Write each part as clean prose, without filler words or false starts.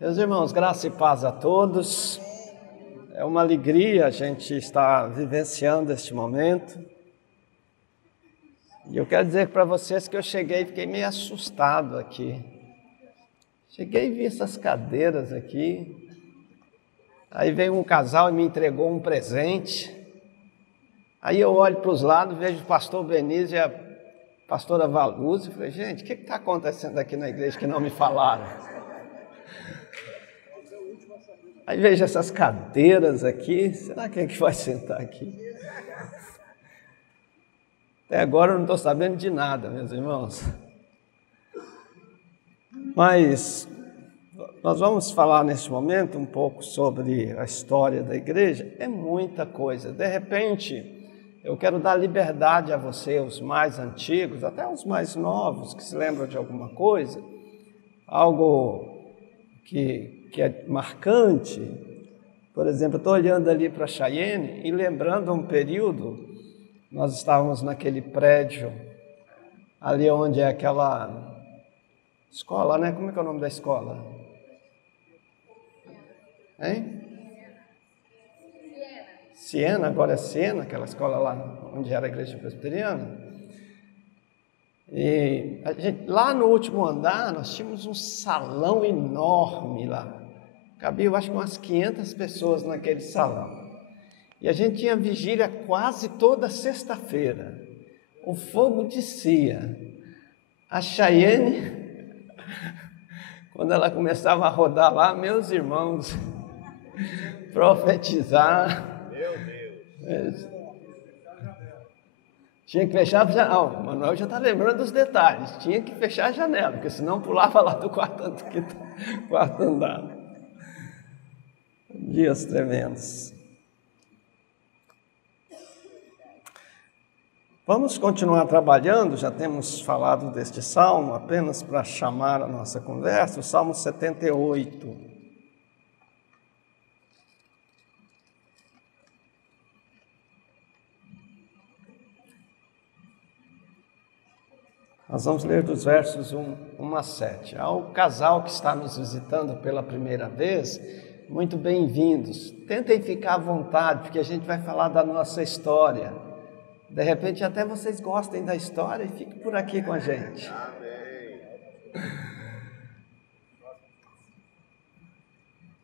Meus irmãos, graça e paz a todos. É uma alegria a gente estar vivenciando este momento. E eu quero dizer para vocês que eu cheguei e fiquei meio assustado aqui. Cheguei e vi essas cadeiras aqui. Aí veio um casal e me entregou um presente. Aí eu olho para os lados, vejo o pastor Benício e a pastora Valuzzi. Falei, gente, o que está acontecendo aqui na igreja que não me falaram? Aí vejo essas cadeiras aqui, será quem é que vai sentar aqui? Até agora eu não estou sabendo de nada, meus irmãos. Mas nós vamos falar neste momento um pouco sobre a história da igreja. É muita coisa. De repente, eu quero dar liberdade a você, os mais antigos, até os mais novos, que se lembram de alguma coisa, algo que é marcante. Por exemplo, eu estou olhando ali para Chayenne e lembrando um período, nós estávamos naquele prédio, ali onde é aquela escola, né? Como é que é o nome da escola? Hein? Siena, agora é Siena, aquela escola lá onde era a igreja presbiteriana. E lá no último andar, nós tínhamos um salão enorme lá. Cabia, eu acho, umas 500 pessoas naquele salão. E a gente tinha vigília quase toda sexta-feira. O fogo descia. A Chayenne, quando ela começava a rodar lá, meus irmãos, profetizar. Meu Deus! Tinha que fechar a janela. O Manuel já está lembrando dos detalhes. Tinha que fechar a janela, porque senão pulava lá do quarto andar. Dias tremendos. Vamos continuar trabalhando, já temos falado deste salmo, apenas para chamar a nossa conversa, o Salmo 78. Nós vamos ler dos versos 1 a 7. Ao casal que está nos visitando pela primeira vez, muito bem-vindos. Tentem ficar à vontade, porque a gente vai falar da nossa história. De repente até vocês gostem da história e fiquem por aqui com a gente. Amém.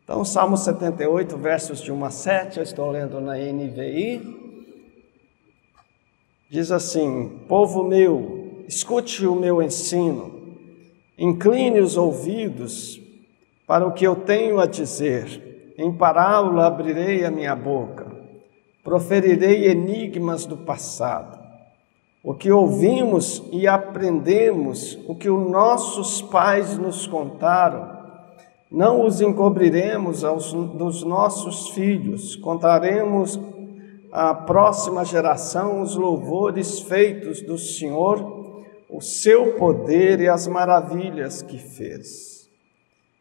Então, Salmo 78, versos de 1 a 7, eu estou lendo na NVI. Diz assim: Povo meu, escute o meu ensino, incline os ouvidos para o que eu tenho a dizer. Em parábola abrirei a minha boca, proferirei enigmas do passado. O que ouvimos e aprendemos, o que os nossos pais nos contaram, não os encobriremos dos nossos filhos, contaremos à próxima geração os louvores feitos do Senhor, o seu poder e as maravilhas que fez.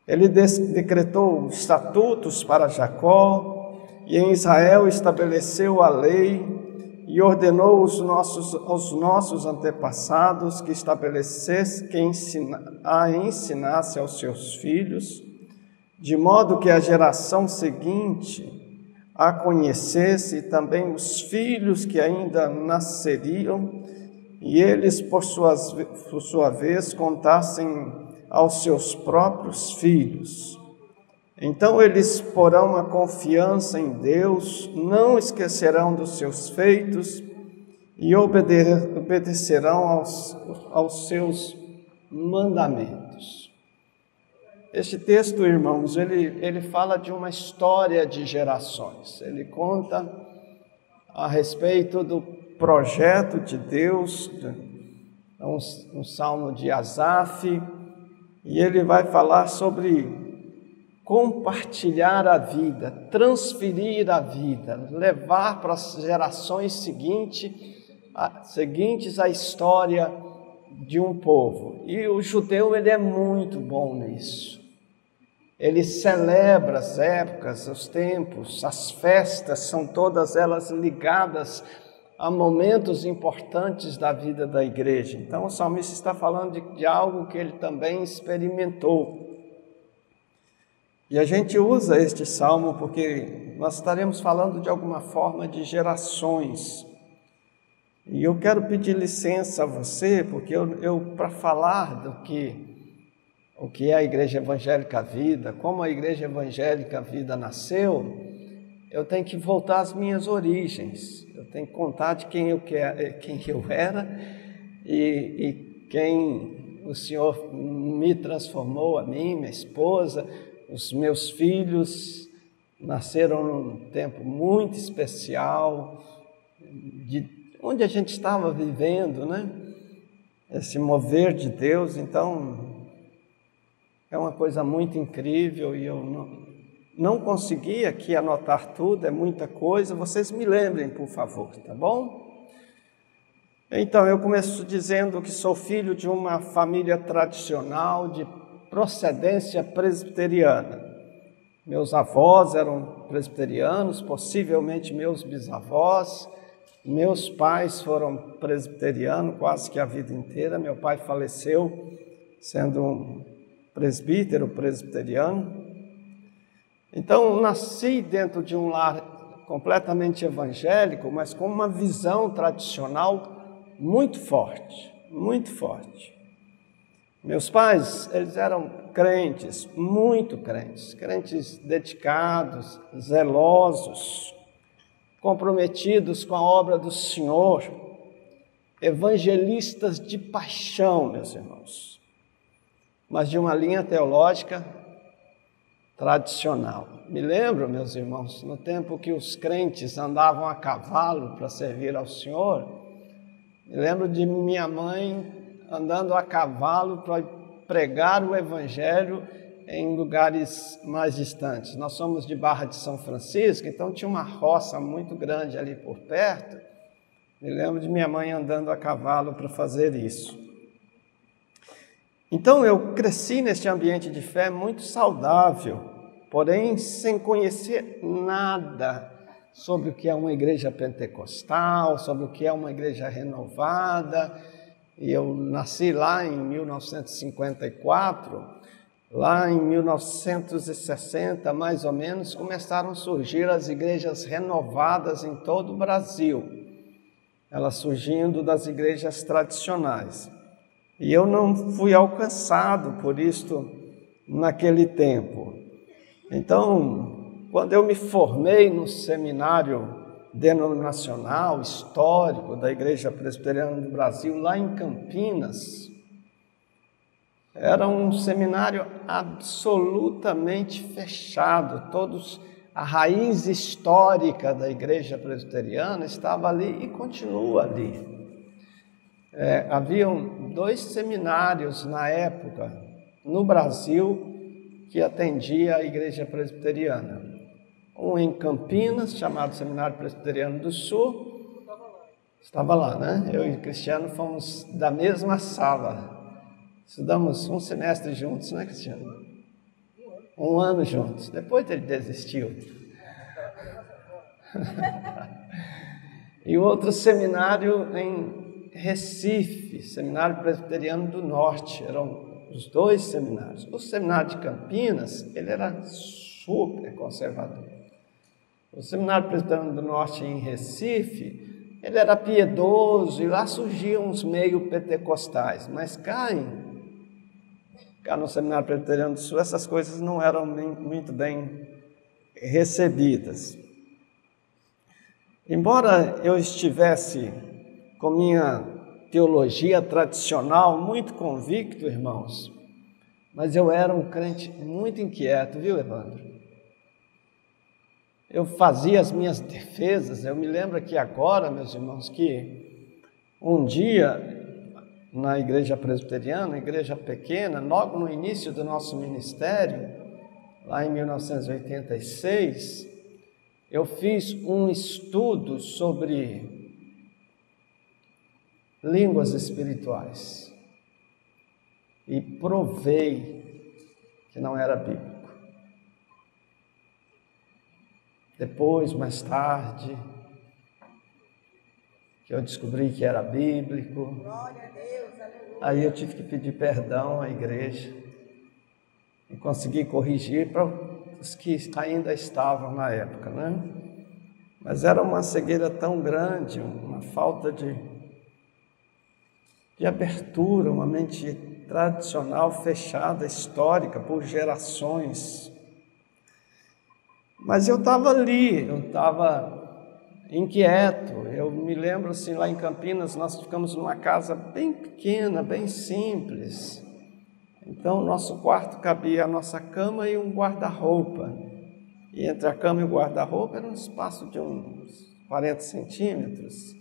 Ele decretou estatutos para Jacó, e em Israel estabeleceu a lei, e ordenou aos nossos antepassados que ensinasse aos seus filhos, de modo que a geração seguinte a conhecesse, e também os filhos que ainda nasceriam, e eles, por sua vez, contassem aos seus próprios filhos. Então eles porão a confiança em Deus, não esquecerão dos seus feitos e obedecerão aos seus mandamentos. Este texto, irmãos, ele fala de uma história de gerações. Ele conta a respeito do projeto de Deus, um salmo de Asaf, e ele vai falar sobre compartilhar a vida, transferir a vida, levar para as gerações seguintes a história de um povo. E o judeu, ele é muito bom nisso. Ele celebra as épocas, os tempos, as festas, são todas elas ligadas a momentos importantes da vida da igreja. Então, o salmista está falando de algo que ele também experimentou. E a gente usa este salmo porque nós estaremos falando de alguma forma de gerações. E eu quero pedir licença a você, porque eu para falar o que é a Igreja Evangélica Vida, como a Igreja Evangélica Vida nasceu, eu tenho que voltar às minhas origens. Eu tenho que contar de quem eu era e quem o Senhor me transformou, a mim, minha esposa, os meus filhos nasceram num tempo muito especial, de onde a gente estava vivendo, né? Esse mover de Deus. Então, é uma coisa muito incrível e eu não consegui aqui anotar tudo, é muita coisa. Vocês me lembrem, por favor, tá bom? Então, eu começo dizendo que sou filho de uma família tradicional de procedência presbiteriana. Meus avós eram presbiterianos, possivelmente meus bisavós. Meus pais foram presbiterianos quase que a vida inteira. Meu pai faleceu sendo um presbítero presbiteriano. Então, nasci dentro de um lar completamente evangélico, mas com uma visão tradicional muito forte, muito forte. Meus pais, eles eram crentes, muito crentes, crentes dedicados, zelosos, comprometidos com a obra do Senhor, evangelistas de paixão, meus irmãos, mas de uma linha teológica tradicional. Me lembro, meus irmãos, no tempo que os crentes andavam a cavalo para servir ao Senhor, me lembro de minha mãe andando a cavalo para pregar o Evangelho em lugares mais distantes. Nós somos de Barra de São Francisco, então tinha uma roça muito grande ali por perto. Me lembro de minha mãe andando a cavalo para fazer isso. Então eu cresci neste ambiente de fé muito saudável, porém sem conhecer nada sobre o que é uma igreja pentecostal, sobre o que é uma igreja renovada. E eu nasci lá em 1954, lá em 1960, mais ou menos, começaram a surgir as igrejas renovadas em todo o Brasil, elas surgindo das igrejas tradicionais. E eu não fui alcançado por isto naquele tempo. Então, quando eu me formei no seminário denominacional, histórico da Igreja Presbiteriana do Brasil, lá em Campinas, era um seminário absolutamente fechado. A raiz histórica da Igreja Presbiteriana estava ali e continua ali. Haviam 2 seminários na época, no Brasil, que atendia a Igreja Presbiteriana. Um em Campinas, chamado Seminário Presbiteriano do Sul. Estava lá, né? Eu e o Cristiano fomos da mesma sala. Estudamos um semestre juntos, né, Cristiano? Um ano juntos. Depois ele desistiu. E outro seminário em Recife, Seminário Presbiteriano do Norte. Eram os 2 seminários. O seminário de Campinas, ele era super conservador. O Seminário Presbiteriano do Norte em Recife, ele era piedoso e lá surgiam uns meio pentecostais, mas cá no Seminário Presbiteriano do Sul essas coisas não eram muito bem recebidas. Embora eu estivesse com minha teologia tradicional muito convicto, irmãos, mas eu era um crente muito inquieto, viu, Evandro? Eu fazia as minhas defesas. Eu me lembro aqui agora, meus irmãos, que um dia, na igreja presbiteriana, igreja pequena, logo no início do nosso ministério, lá em 1986, eu fiz um estudo sobre línguas espirituais e provei que não era bíblico. Depois, mais tarde, que eu descobri que era bíblico. Aí eu tive que pedir perdão à igreja e consegui corrigir para os que ainda estavam na época, né? Mas era uma cegueira tão grande, uma falta de abertura, uma mente tradicional, fechada, histórica, por gerações. Mas eu estava ali, eu estava inquieto. Eu me lembro assim, lá em Campinas, nós ficamos numa casa bem pequena, bem simples. Então, nosso quarto cabia a nossa cama e um guarda-roupa. E entre a cama e o guarda-roupa era um espaço de uns 40 centímetros.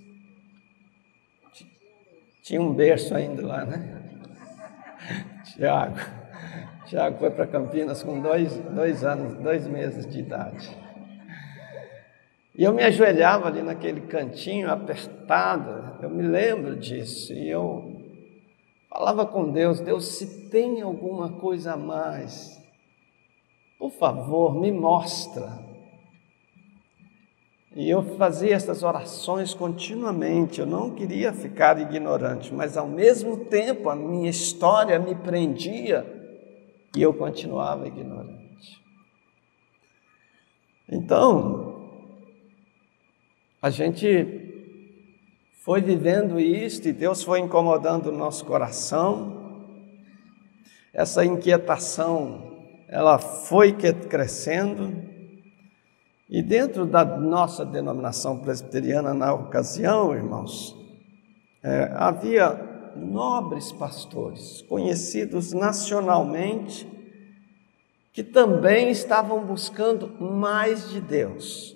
Tinha um berço ainda lá, né? Tiago foi para Campinas com 2 meses de idade. E eu me ajoelhava ali naquele cantinho apertado, eu me lembro disso, e eu falava com Deus: Deus, se tem alguma coisa a mais, por favor, me mostra. E eu fazia essas orações continuamente, eu não queria ficar ignorante, mas ao mesmo tempo a minha história me prendia e eu continuava ignorante. Então, a gente foi vivendo isso e Deus foi incomodando o nosso coração. Essa inquietação, ela foi crescendo. E dentro da nossa denominação presbiteriana, na ocasião, irmãos, havia nobres pastores, conhecidos nacionalmente, que também estavam buscando mais de Deus.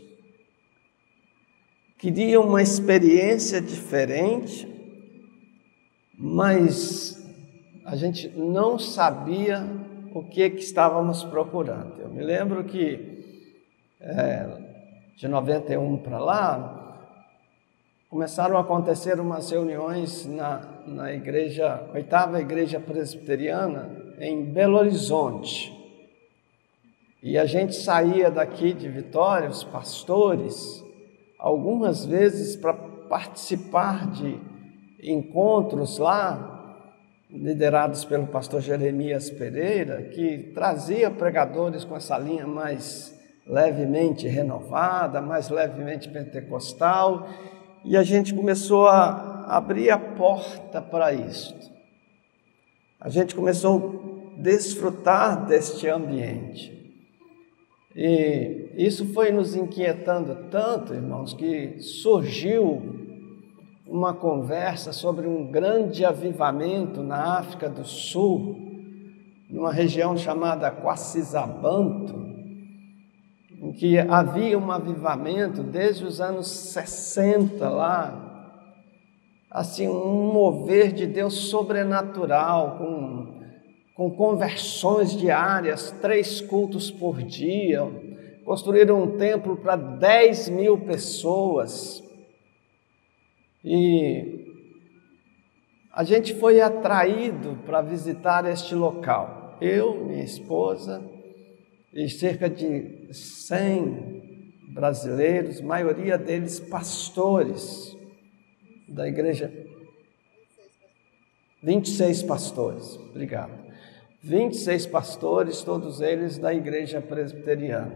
Queriam uma experiência diferente, mas a gente não sabia o que estávamos procurando. Eu me lembro que de 91 para lá, começaram a acontecer umas reuniões na igreja, 8ª Igreja Presbiteriana, em Belo Horizonte. E a gente saía daqui de Vitória, os pastores, algumas vezes para participar de encontros lá, liderados pelo pastor Jeremias Pereira, que trazia pregadores com essa linha mais levemente renovada, mais levemente pentecostal, e a gente começou a abrir a porta para isso. A gente começou a desfrutar deste ambiente. E isso foi nos inquietando tanto, irmãos, que surgiu uma conversa sobre um grande avivamento na África do Sul, numa região chamada Quacisabanto, em que havia um avivamento desde os anos 60 lá, assim, um mover de Deus sobrenatural, com conversões diárias, 3 cultos por dia, construíram um templo para 10 mil pessoas, e a gente foi atraído para visitar este local, eu, minha esposa, e cerca de 100 brasileiros, maioria deles pastores da igreja. 26 pastores, obrigado. 26 pastores, todos eles da igreja presbiteriana.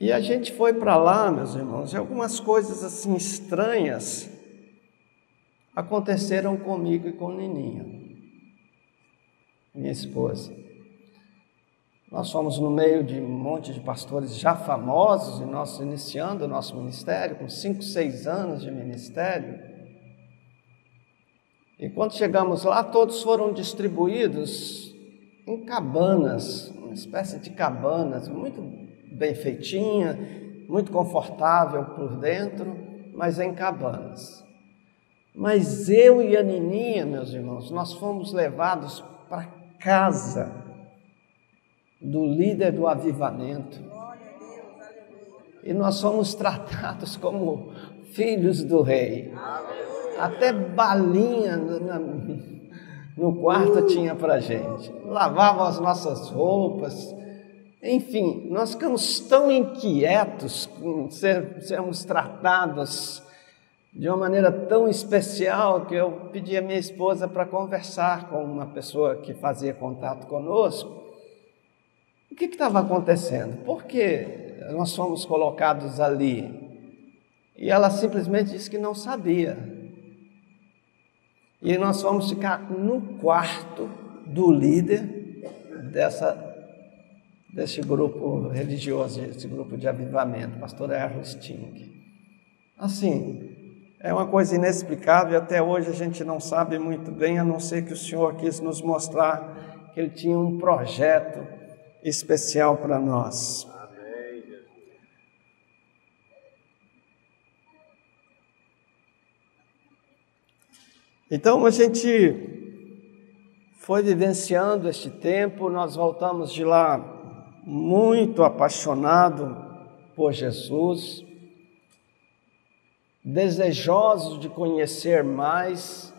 E a gente foi para lá, meus irmãos, e algumas coisas assim estranhas aconteceram comigo e com Nininha, minha esposa. Nós fomos no meio de um monte de pastores já famosos, e nós iniciando o nosso ministério, com 5, 6 anos de ministério. E quando chegamos lá, todos foram distribuídos em cabanas, uma espécie de cabanas, muito bem feitinha, muito confortável por dentro, mas em cabanas. Mas eu e a Nininha, meus irmãos, nós fomos levados para casa do líder do avivamento. E nós fomos tratados como filhos do rei. Até balinha no quarto tinha para gente. Lavavam as nossas roupas, Enfim, nós ficamos tão inquietos com sermos tratados de uma maneira tão especial que eu pedi a minha esposa para conversar com uma pessoa que fazia contato conosco. O que estava acontecendo? Por que nós fomos colocados ali? E ela simplesmente disse que não sabia. E nós fomos ficar no quarto do líder desse grupo religioso, desse grupo de avivamento, pastor Errol Sting. Assim, é uma coisa inexplicável e até hoje a gente não sabe muito bem, a não ser que o Senhor quis nos mostrar que Ele tinha um projeto especial para nós. Então a gente foi vivenciando este tempo, nós voltamos de lá muito apaixonado por Jesus, desejosos de conhecer mais,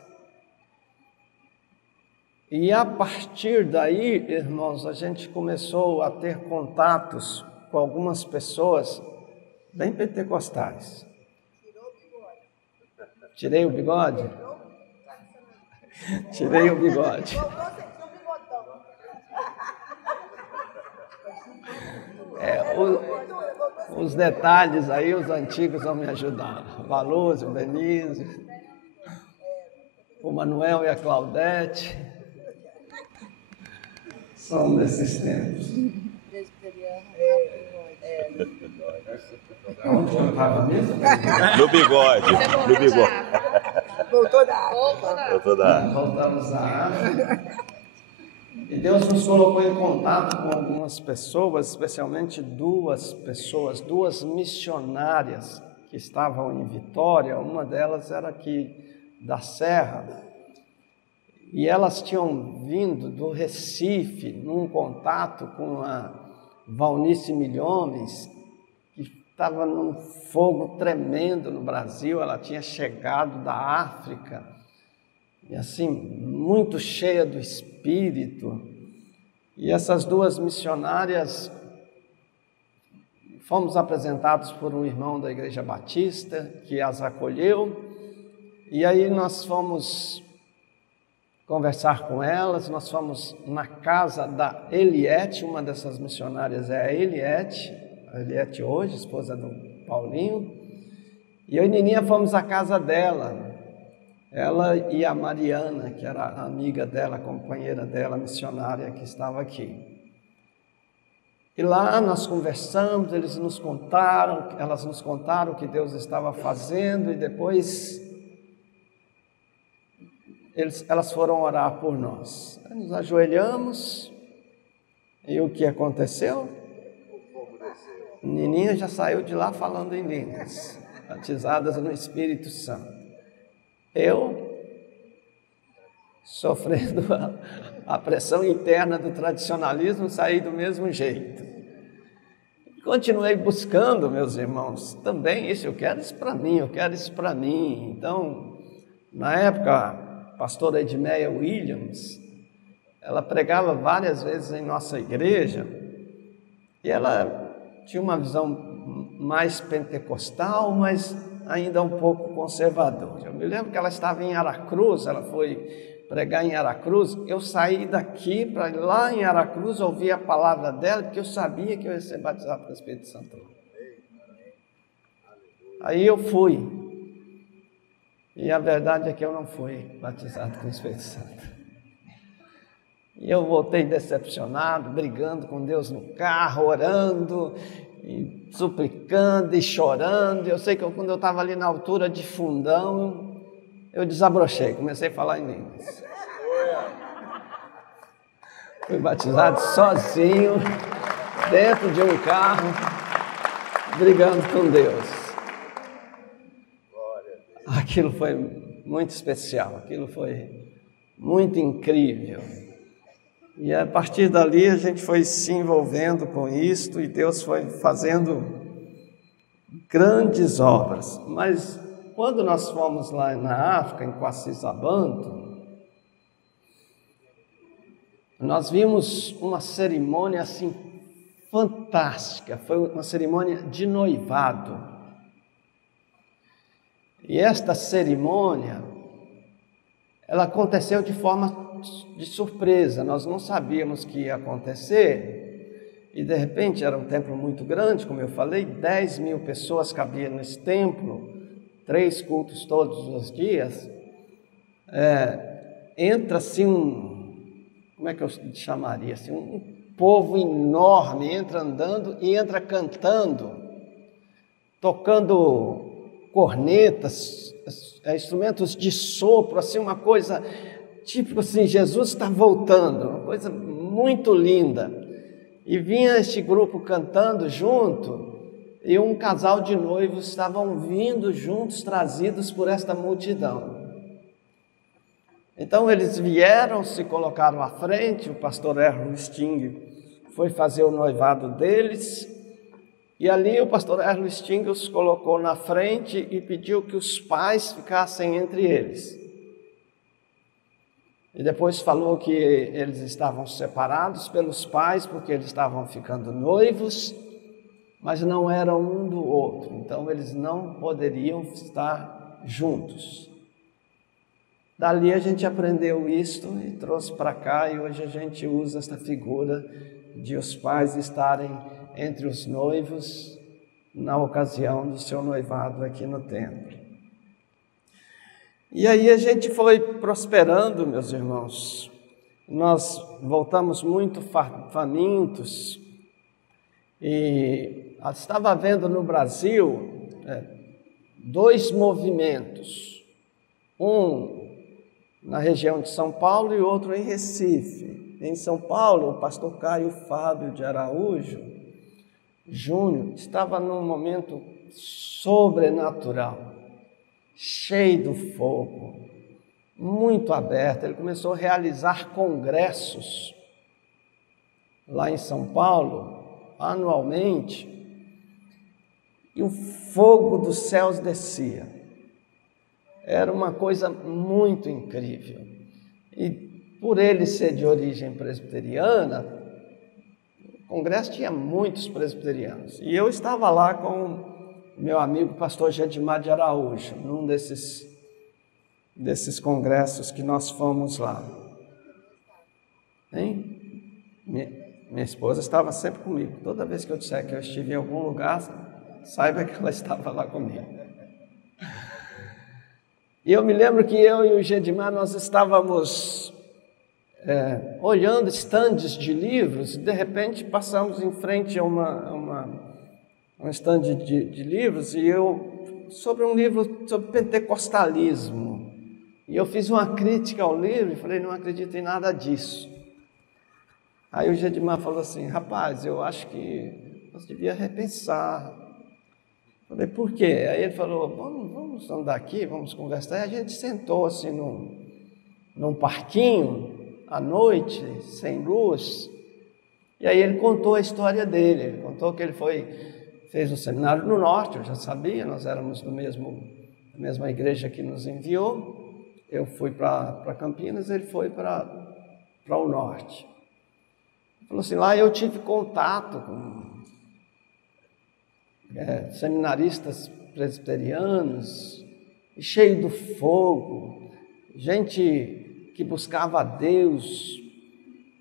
e a partir daí, irmãos, a gente começou a ter contatos com algumas pessoas bem pentecostais. Tirei o bigode? Tirei o bigode. Os detalhes aí, os antigos vão me ajudar. O Valúcio, o Denise, o Manuel e a Claudete. São desses tempos. Onde eu estava mesmo? No bigode. No bigode. Voltou da África. Voltamos da África. E Deus nos colocou em contato com algumas pessoas, especialmente duas pessoas, duas missionárias que estavam em Vitória. Uma delas era aqui da Serra. E elas tinham vindo do Recife num contato com a Valnice Milhomes, que estava num fogo tremendo no Brasil. Ela tinha chegado da África, e assim, muito cheia do Espírito. E essas duas missionárias, fomos apresentados por um irmão da Igreja Batista, que as acolheu, e aí nós fomos conversar com elas. Nós fomos na casa da Eliette, uma dessas missionárias é a Eliette hoje, esposa do Paulinho, e eu e Nininha fomos à casa dela, ela e a Mariana, que era a amiga dela, a companheira dela, missionária que estava aqui. E lá nós conversamos, elas nos contaram o que Deus estava fazendo, e depois elas foram orar por nós. Aí nos ajoelhamos, e o que aconteceu? Nininha já saiu de lá falando em línguas, batizadas no Espírito Santo. Eu, sofrendo a pressão interna do tradicionalismo, saí do mesmo jeito. Continuei buscando, meus irmãos, também isso, eu quero isso para mim. Então, na época, a pastora Edmeia Williams, ela pregava várias vezes em nossa igreja, e ela tinha uma visão mais pentecostal, mas ainda um pouco conservadora. Eu me lembro que ela estava em Aracruz, ela foi pregar em Aracruz. Eu saí daqui para ir lá em Aracruz ouvir a palavra dela, porque eu sabia que eu ia ser batizado pelo Espírito Santo. Aí eu fui, e a verdade é que eu não fui batizado com o Espírito Santo. E eu voltei decepcionado, brigando com Deus no carro, orando, e suplicando e chorando. Eu sei que quando eu estava ali na altura de Fundão, eu desabrochei, comecei a falar em línguas. Fui batizado sozinho, dentro de um carro, brigando com Deus. Aquilo foi muito especial, aquilo foi muito incrível. E a partir dali a gente foi se envolvendo com isto, e Deus foi fazendo grandes obras. Mas quando nós fomos lá na África, em Quacisabanto, nós vimos uma cerimônia assim fantástica, foi uma cerimônia de noivado. E esta cerimônia, ela aconteceu de forma de surpresa, nós não sabíamos que ia acontecer, e de repente era um templo muito grande, como eu falei, 10.000 pessoas cabiam nesse templo, 3 cultos todos os dias. Entra-se como é que eu chamaria assim, um povo enorme, entra andando e entra cantando, tocando cornetas, instrumentos de sopro, assim, uma coisa típica assim, Jesus está voltando, uma coisa muito linda. E vinha este grupo cantando junto, e um casal de noivos estavam vindo juntos, trazidos por esta multidão. Então eles vieram, se colocaram à frente, o pastor Erwin Sting foi fazer o noivado deles, e ali o pastor Erwin Sting os colocou na frente e pediu que os pais ficassem entre eles. E depois falou que eles estavam separados pelos pais, porque eles estavam ficando noivos, mas não eram um do outro, então eles não poderiam estar juntos. Dali a gente aprendeu isto e trouxe para cá, e hoje a gente usa esta figura de os pais estarem entre os noivos na ocasião do seu noivado aqui no templo. E aí a gente foi prosperando, meus irmãos. Nós voltamos muito famintos, e estava havendo no Brasil 2 movimentos, um na região de São Paulo e outro em Recife. Em São Paulo, o pastor Caio Fábio de Araújo Júnior estava num momento sobrenatural, cheio do fogo, muito aberto. Ele começou a realizar congressos lá em São Paulo, anualmente, e o fogo dos céus descia. Era uma coisa muito incrível. E por ele ser de origem presbiteriana, o congresso tinha muitos presbiterianos. E eu estava lá com meu amigo pastor Gedimar de Araújo, num desses congressos que nós fomos lá. Hein? Minha esposa estava sempre comigo. Toda vez que eu disser que eu estive em algum lugar, saiba que ela estava lá comigo. E eu me lembro que eu e o Gedimar, nós estávamos olhando estandes de livros, e de repente passamos em frente a um estande de livros, e sobre um livro sobre pentecostalismo. E eu fiz uma crítica ao livro e falei, não acredito em nada disso. Aí o Gedimar falou assim, rapaz, eu acho que você devia repensar. Falei, por quê? Aí ele falou, vamos andar aqui, vamos conversar. E a gente sentou assim num parquinho, à noite, sem luz. E aí ele contou a história dele. Ele contou que ele fez um seminário no norte, eu já sabia, nós éramos da mesma igreja que nos enviou. Eu fui para Campinas, ele foi para o norte. Ele falou assim, lá eu tive contato com seminaristas presbiterianos, cheio do fogo, gente que buscava a Deus,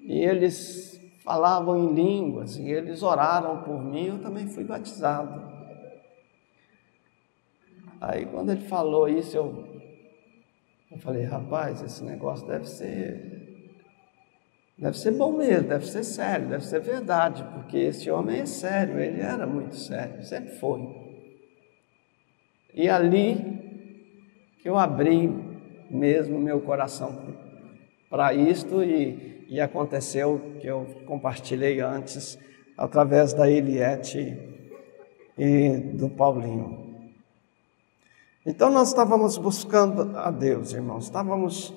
e eles falavam em línguas, e eles oraram por mim, eu também fui batizado. Aí quando ele falou isso, eu falei, rapaz, esse negócio deve ser bom mesmo, deve ser sério, deve ser verdade, porque esse homem é sério, ele era muito sério, sempre foi. E ali que eu abri mesmo meu coração para isto, e aconteceu que eu compartilhei antes, através da Eliette e do Paulinho. Então nós estávamos buscando a Deus, irmãos, estávamos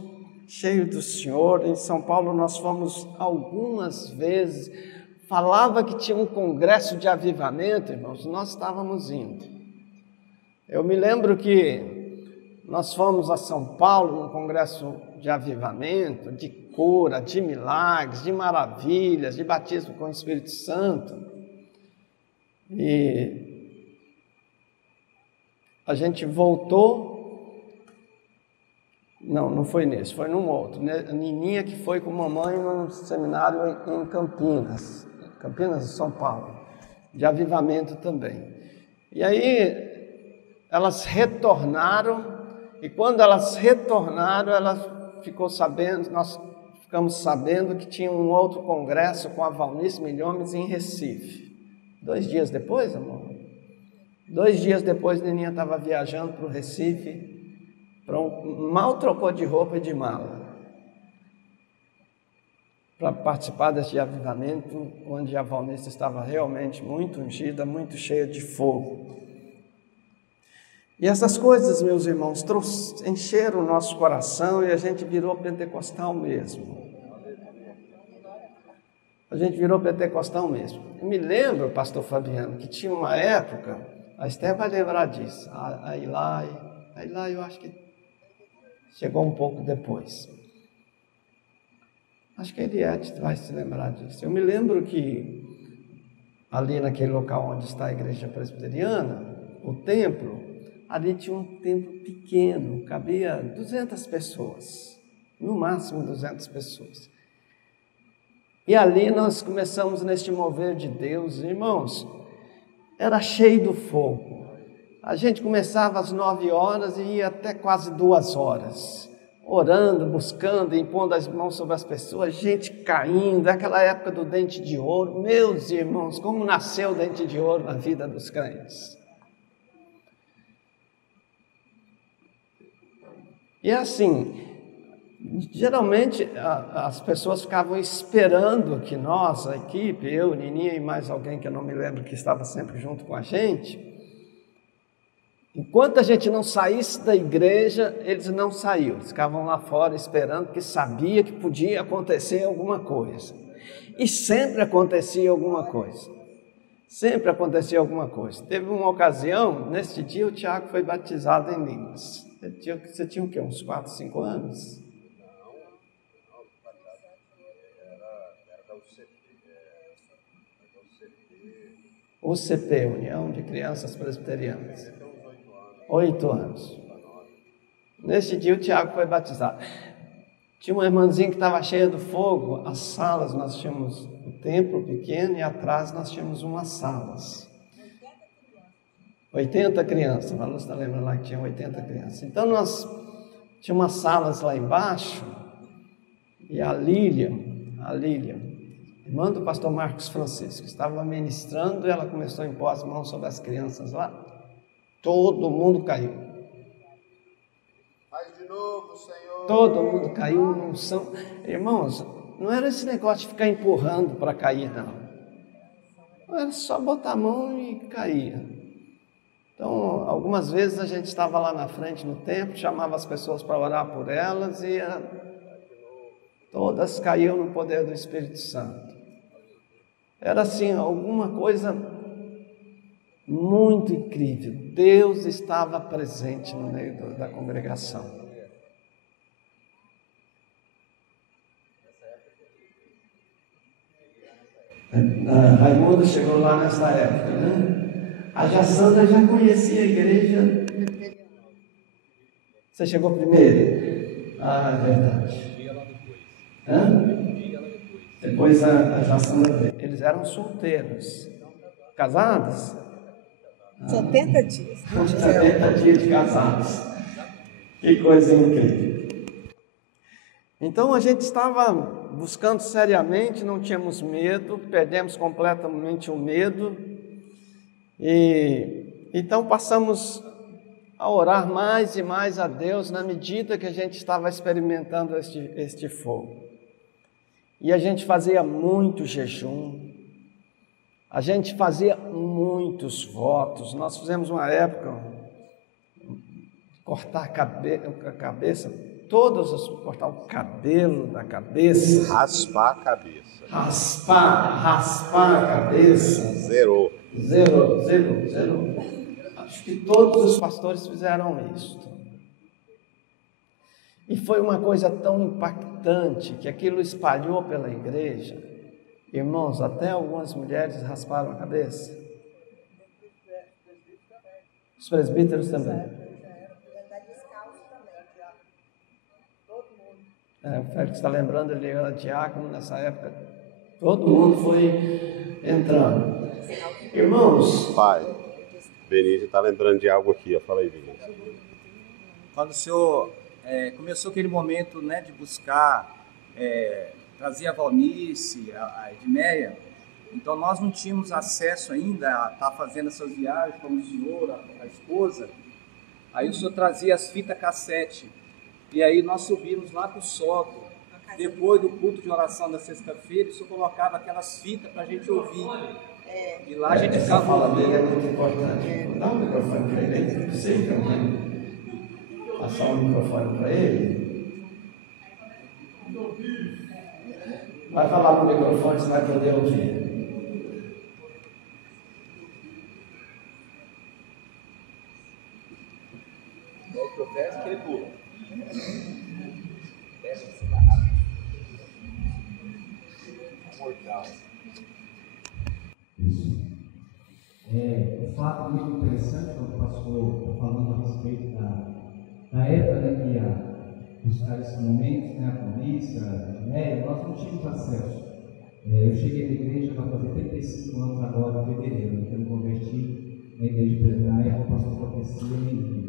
cheios do Senhor. Em São Paulo nós fomos algumas vezes, falava que tinha um congresso de avivamento, irmãos, nós estávamos indo. Eu me lembro que nós fomos a São Paulo num congresso de avivamento, de cura, de milagres, de maravilhas, de batismo com o Espírito Santo. E a gente voltou, não foi nesse, foi num outro, né? A Nininha que foi com mamãe num seminário em Campinas, São Paulo, de avivamento também. E aí elas retornaram, e quando elas retornaram, nós ficamos sabendo que tinha um outro congresso com a Valnice Milhomes em Recife. 2 dias depois, amor? 2 dias depois, Nininha estava viajando para o Recife, mal trocou de roupa e de mala, para participar desse avivamento, onde a Valnice estava realmente muito ungida, muito cheia de fogo. E essas coisas, meus irmãos, encheram o nosso coração e a gente virou pentecostal mesmo. Eu me lembro, pastor Fabiano, que tinha uma época, a Esther vai lembrar disso, a Ilai eu acho que chegou um pouco depois. Acho que a Eliette vai se lembrar disso. Eu me lembro que ali naquele local onde está a igreja presbiteriana, o templo, ali tinha um templo pequeno, cabia 200 pessoas, no máximo 200 pessoas. E ali nós começamos neste mover de Deus, irmãos, era cheio do fogo. A gente começava às 9 horas e ia até quase 2 horas, orando, buscando, impondo as mãos sobre as pessoas, gente caindo, aquela época do dente de ouro. Meus irmãos, como nasceu o dente de ouro na vida dos crentes. E assim, geralmente as pessoas ficavam esperando que nós, a equipe, eu, Nininha e mais alguém que eu não me lembro que estava sempre junto com a gente, enquanto a gente não saísse da igreja, eles não saíam, eles ficavam lá fora esperando, porque sabia que podia acontecer alguma coisa. E sempre acontecia alguma coisa. Teve uma ocasião, nesse dia o Tiago foi batizado em línguas. Você tinha o quê? Uns 4, 5 anos? UCP, União de Crianças Presbiterianas. 8 anos. Nesse dia o Tiago foi batizado. Tinha uma irmãzinha que estava cheia do fogo. As salas, nós tínhamos um templo pequeno e atrás nós tínhamos umas salas. 80 crianças, a Lúcia está lembrando lá que tinha 80 crianças. Então nós tínhamos umas salas lá embaixo, e a Lília, irmã do pastor Marcos Francisco, estava ministrando e ela começou a impor as mãos sobre as crianças lá. Todo mundo caiu. Faz de novo, Senhor. Todo mundo caiu numa unção. Irmãos, não era esse negócio de ficar empurrando para cair, não. Era só botar a mão e caía. Então, algumas vezes a gente estava lá na frente no templo, chamava as pessoas para orar por elas e todas caíam no poder do Espírito Santo. Era assim, alguma coisa muito incrível. Deus estava presente no meio da congregação. A Raimunda chegou lá nessa época, né? A Jassandra já conhecia a igreja. Você chegou primeiro? Ah, é verdade. Depois a Jassandra veio. Eles eram solteiros. Casados? 70 dias. 70 dias de casados. Que coisa incrível. Então a gente estava buscando seriamente, não tínhamos medo, perdemos completamente o medo. E então passamos a orar mais e mais a Deus na medida que a gente estava experimentando este fogo. E a gente fazia muito jejum, a gente fazia muitos votos. Nós fizemos uma época cortar a cabeça, cortar o cabelo da cabeça. Raspar a cabeça. Raspar a cabeça. Zerou. Acho que todos os pastores fizeram isso. E foi uma coisa tão impactante que aquilo espalhou pela igreja. Irmãos, até algumas mulheres rasparam a cabeça. Os presbíteros também. Andar descalço também, já. Todo mundo. O Félix está lembrando, ele era diácono nessa época. Todo mundo foi entrando. Irmãos, Pai, Benício está lembrando de algo aqui, ó. Fala aí, Benício. Quando o senhor começou aquele momento, né, de buscar trazer a Valnice, a Edmeia, então nós não tínhamos acesso ainda a estar fazendo essas viagens com o senhor, a esposa. Aí o senhor trazia as fitas cassete, e aí nós subimos lá para o sótão. Depois do culto de oração da sexta-feira, o senhor colocava aquelas fitas para a gente ouvir. E lá a gente essa ficava fala dele é muito importante. Dá o microfone para ele, ele precisa passar o microfone para ele. Vai falar no microfone, você vai poder ouvir. que ele pula. Mortal. Um fato muito interessante quando o pastor está falando a respeito da época, né, que ia buscar esses momentos, né, a polícia, nós não tínhamos acesso. Eu cheguei na igreja para fazer 35 anos agora, em fevereiro, então eu me converti na igreja presbiteriana, o pastor profecia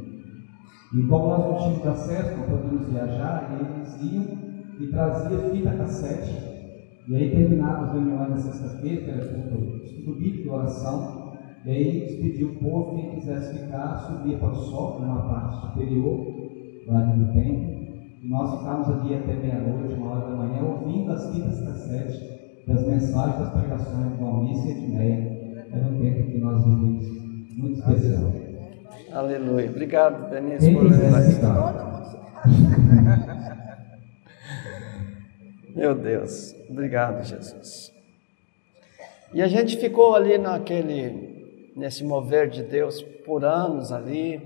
e como nós não tínhamos acesso, não podíamos viajar, eles iam e traziam fita cassete. E aí terminava as reuniões na sexta-feira, que era estudo bíblico e oração, e aí despediu o povo, quem quisesse ficar, subia para o sol, numa parte superior, lá do templo, e nós ficávamos ali até meia-noite, 1h da manhã, ouvindo as fitas cassete das mensagens, das pregações de Valnice e Edmeia. Era um tempo que nós vivemos muito especial. Aleluia. Obrigado, Benício, Quem por lembrar quisesse isso. ficar. Meu Deus, obrigado, Jesus. E a gente ficou ali nesse mover de Deus por anos ali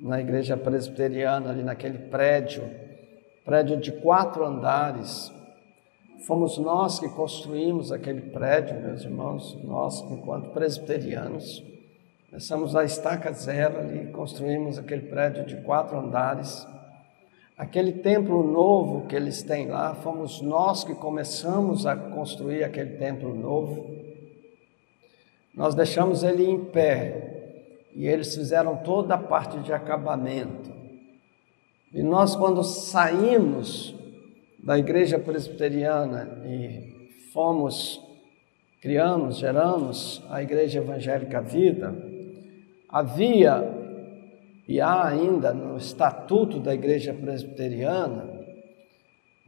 na igreja presbiteriana, ali naquele prédio de 4 andares. Fomos nós que construímos aquele prédio, meus irmãos, nós, enquanto presbiterianos. Começamos a estaca zero ali, construímos aquele prédio de 4 andares. Aquele templo novo que eles têm lá, fomos nós que começamos a construir aquele templo novo. Nós deixamos ele em pé e eles fizeram toda a parte de acabamento. E nós, quando saímos da igreja presbiteriana e geramos a Igreja Evangélica Vida, havia e há ainda no estatuto da igreja presbiteriana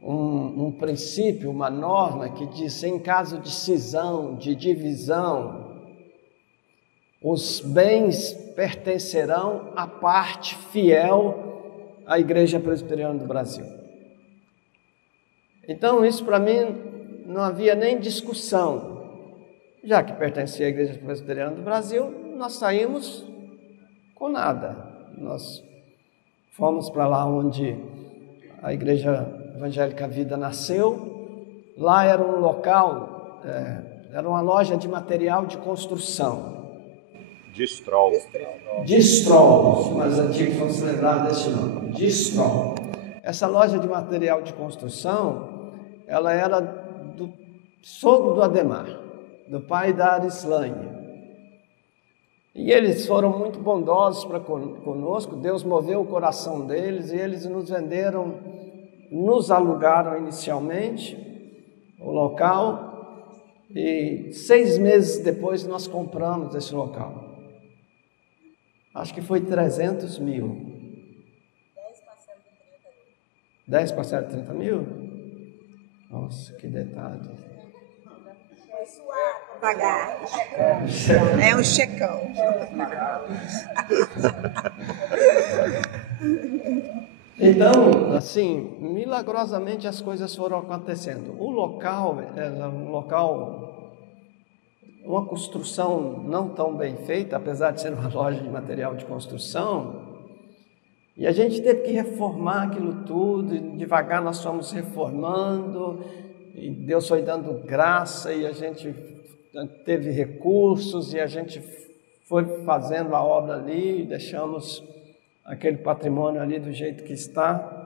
um princípio, uma norma que diz: em caso de cisão, de divisão, os bens pertencerão à parte fiel à Igreja Presbiteriana do Brasil. Então isso para mim não havia nem discussão, já que pertencia à Igreja Presbiteriana do Brasil, nós saímos com nada. Nós fomos para lá onde a Igreja Evangélica Vida nasceu. Lá era um local, era uma loja de material de construção. Distrol, os mais antigos vão se lembrar desse nome, Distrol. Essa loja de material de construção, ela era do sogro do Ademar, do pai da Arislane. E eles foram muito bondosos para conosco, Deus moveu o coração deles e eles nos venderam, nos alugaram inicialmente o local e 6 meses depois nós compramos esse local. Acho que foi 300 mil. 10 parcelas de 30 mil? Nossa, que detalhe. Foi suado para pagar. É um checão. Então, assim, milagrosamente as coisas foram acontecendo. O local era um local, uma construção não tão bem feita, apesar de ser uma loja de material de construção, e a gente teve que reformar aquilo tudo, e devagar nós fomos reformando, e Deus foi dando graça, e a gente teve recursos e a gente foi fazendo a obra ali, deixamos aquele patrimônio ali do jeito que está.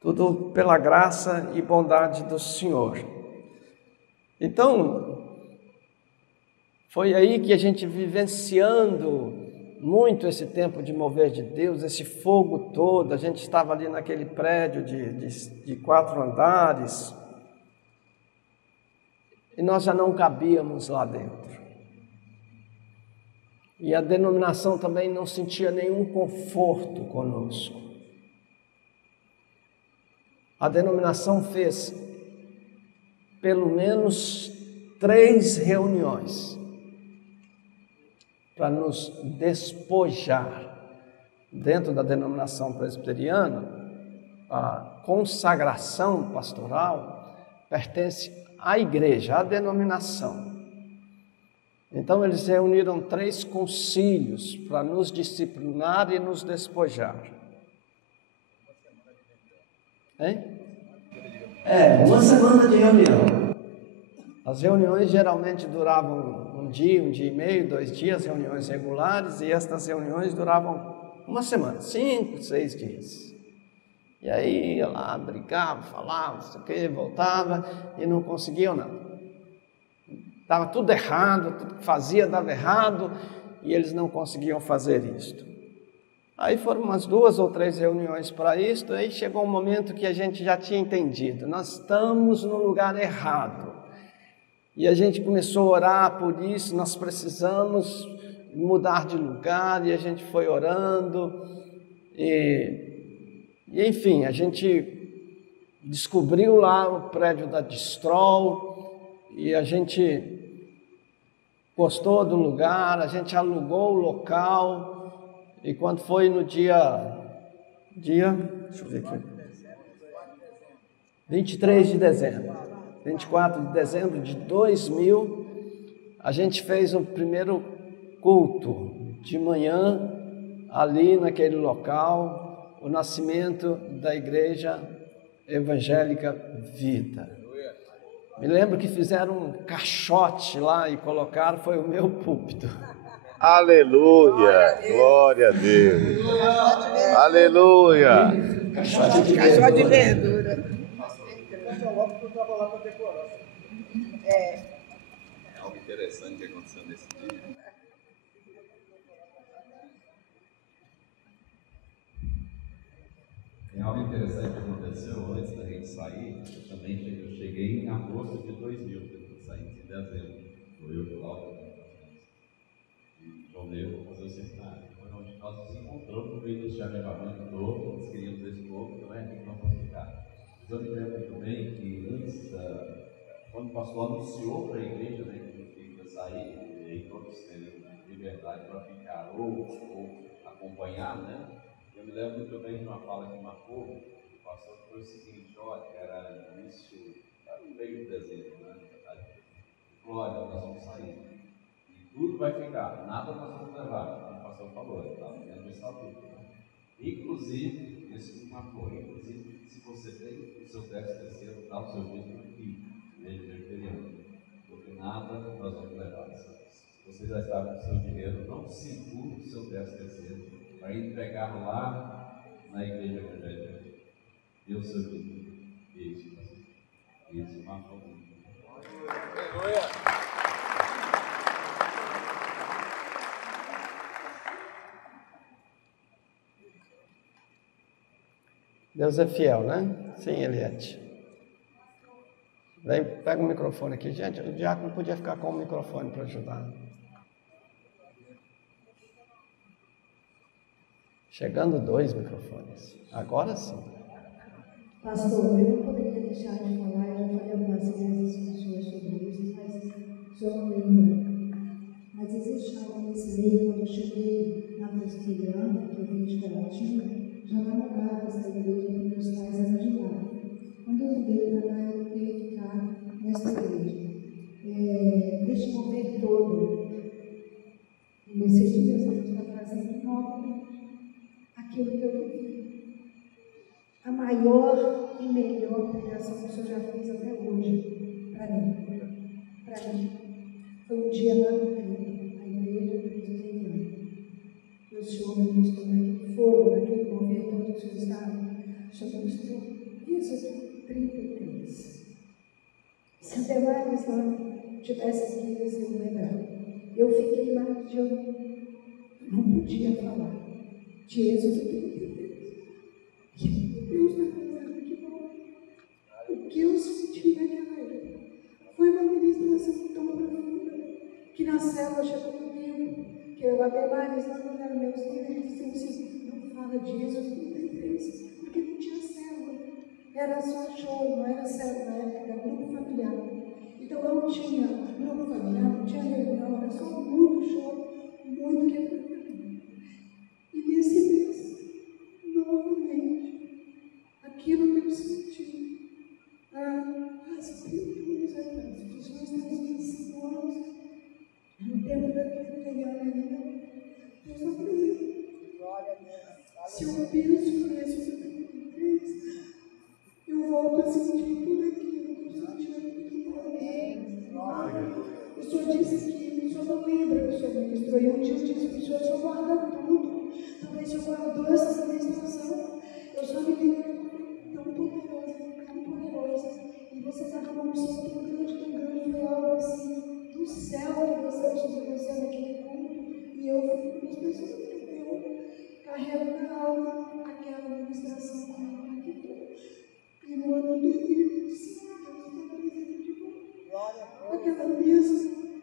Tudo pela graça e bondade do Senhor. Então, foi aí que a gente vivenciando muito esse tempo de mover de Deus, esse fogo todo. A gente estava ali naquele prédio de 4 andares e nós já não cabíamos lá dentro. E a denominação também não sentia nenhum conforto conosco. A denominação fez pelo menos 3 reuniões para nos despojar. Dentro da denominação presbiteriana, a consagração pastoral pertence à igreja, à denominação. Então eles reuniram 3 concílios para nos disciplinar e nos despojar. Hein? Uma semana de reunião. As reuniões geralmente duravam um dia e meio, 2 dias, reuniões regulares, e estas reuniões duravam uma semana, 5, 6 dias. E aí ia lá, brigava, falava, não sei o quê, voltava e não conseguiam nada. Estava tudo errado, tudo que fazia dava errado e eles não conseguiam fazer isto. Aí foram umas 2 ou 3 reuniões para isto, aí chegou um momento que a gente já tinha entendido, nós estamos no lugar errado. E a gente começou a orar por isso, nós precisamos mudar de lugar, e a gente foi orando, e enfim, a gente descobriu lá o prédio da Distrol, e a gente gostou do lugar, a gente alugou o local, e quando foi no dia, deixa eu ver aqui, 23 de dezembro, 24 de dezembro de 2000, a gente fez o primeiro culto de manhã, ali naquele local, o nascimento da Igreja Evangélica Vida. Me lembro que fizeram um caixote lá e colocaram, foi o meu púlpito. Aleluia! Glória a Deus! Aleluia! Caixote de verdura. Algo interessante que aconteceu nesse dia. Tem algo interessante que aconteceu antes da gente sair. Eu cheguei em agosto de 2000, depois saímos em dezembro. Foi eu, Cláudio, e João Negro fazer o seminário. Foi onde nós nos encontramos no meio desse avivamento todo, nós queríamos esse povo, então é aqui que nós vamos ficar. Mas eu me lembro muito bem que antes, quando o pastor anunciou para a igreja, né, que ia sair, e todos teriam liberdade para ficar ou acompanhar, né? Eu me lembro muito bem de uma fala que marcou o pastor, que foi o seguinte: olha, era no meio de dezembro, né? Ele falou: olha, nós vamos sair, e tudo vai ficar, nada nós vamos levar, como o pastor falou, está dentro do estatuto. Né? Inclusive, isso que marcou, inclusive, se você tem o seu 13º, dá o seu dízimo aqui, mesmo presbiteriano, porque nada nós vamos levar. Se você já está com o seu dinheiro, não segure o seu 13º para entregar lá na igreja evangélica. Dê o seu dízimo. Isso marcou muito. Aleluia! Deus é fiel, né? Sim, Eliette. Vem, pega o microfone aqui. Gente, o diácono podia ficar com o microfone para ajudar. Chegando 2 microfones. Agora sim. Pastor, eu não poderia deixar de falar, eu já falei algumas vezes com o senhor sobre isso, mas o senhor não lembra. Mas existe algo nesse meio, quando eu cheguei na presbiteriana, que eu vim de Caratinga, já namorava essa igreja que meus pais eram de lá. Quando eu mudei para lá, eu queria ficar nessa igreja. Neste momento todo, nesses dias, a gente está trazendo novamente aquilo que eu vivi. A maior e melhor pregação que o senhor já fez até hoje, para mim. Foi um dia lá no templo, a igreja presbiteriana. E o Senhor ministrou naquele fogo, naquele momento onde o Senhor estava. O Senhor ministrou Êxodo 33. Se a Demares lá tivesse aqui, eles iam lembrar. Eu fiquei lá de eu não podia falar de Êxodo 33. Que Deus está fazendo de bom. O que eu senti naquela época foi uma ministração tão profunda que na célula chegou um tempo que eu até mais lá não eram meus líderes diziam assim, não fala de Êxodo 33, porque não tinha célula. Era só show, não era célula na época, era grupo familiar. Então eu não tinha grupo familiar, não tinha reunião, era só muito show, muito quebrantamento. E nesse mês, novamente, aquilo que eu senti há quase 30 anos atrás, os meus 35 anos, no tempo da presbiteriana ainda, Deus está presente. Se eu penso nesse 33, eu volto a sentir tudo aquilo que eu senti naquele momento. O Senhor disse que o Senhor não lembra que o Senhor ministrou. E um dia eu disse que o Senhor guarda tudo. Talvez o Senhor guardou essa ministração. Eu só me lembro que tão poderosa. E você está com uma missão tão grande, foi algo assim, do céu que você estabeleceu naquele culto. E eu fui uma das pessoas que eu carrego na alma aquela ministração que me impactou. E no ano de 2005, aquela mesa,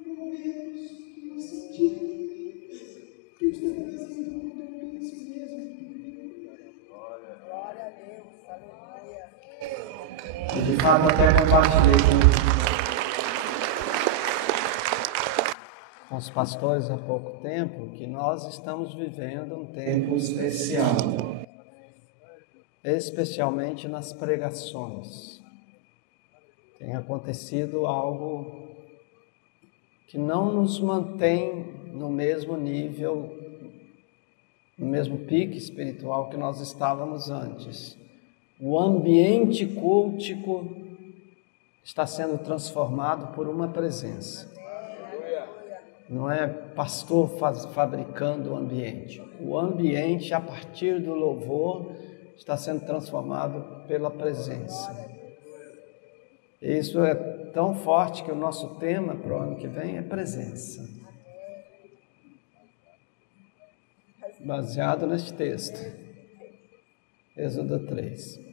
momentos que eu senti que eu estou trazendo quando eu penso mesmo. Glória a Deus, aleluia. De fato, até compartilhei com os pastores há pouco tempo que nós estamos vivendo um tempo especial, especialmente nas pregações. Tem acontecido algo que não nos mantém no mesmo nível, no mesmo pique espiritual que nós estávamos antes. O ambiente cultico está sendo transformado por uma presença. Não é pastor fabricando o ambiente. O ambiente, a partir do louvor, está sendo transformado pela presença. Isso é tão forte que o nosso tema para o ano que vem é presença. Baseado neste texto. Êxodo 3.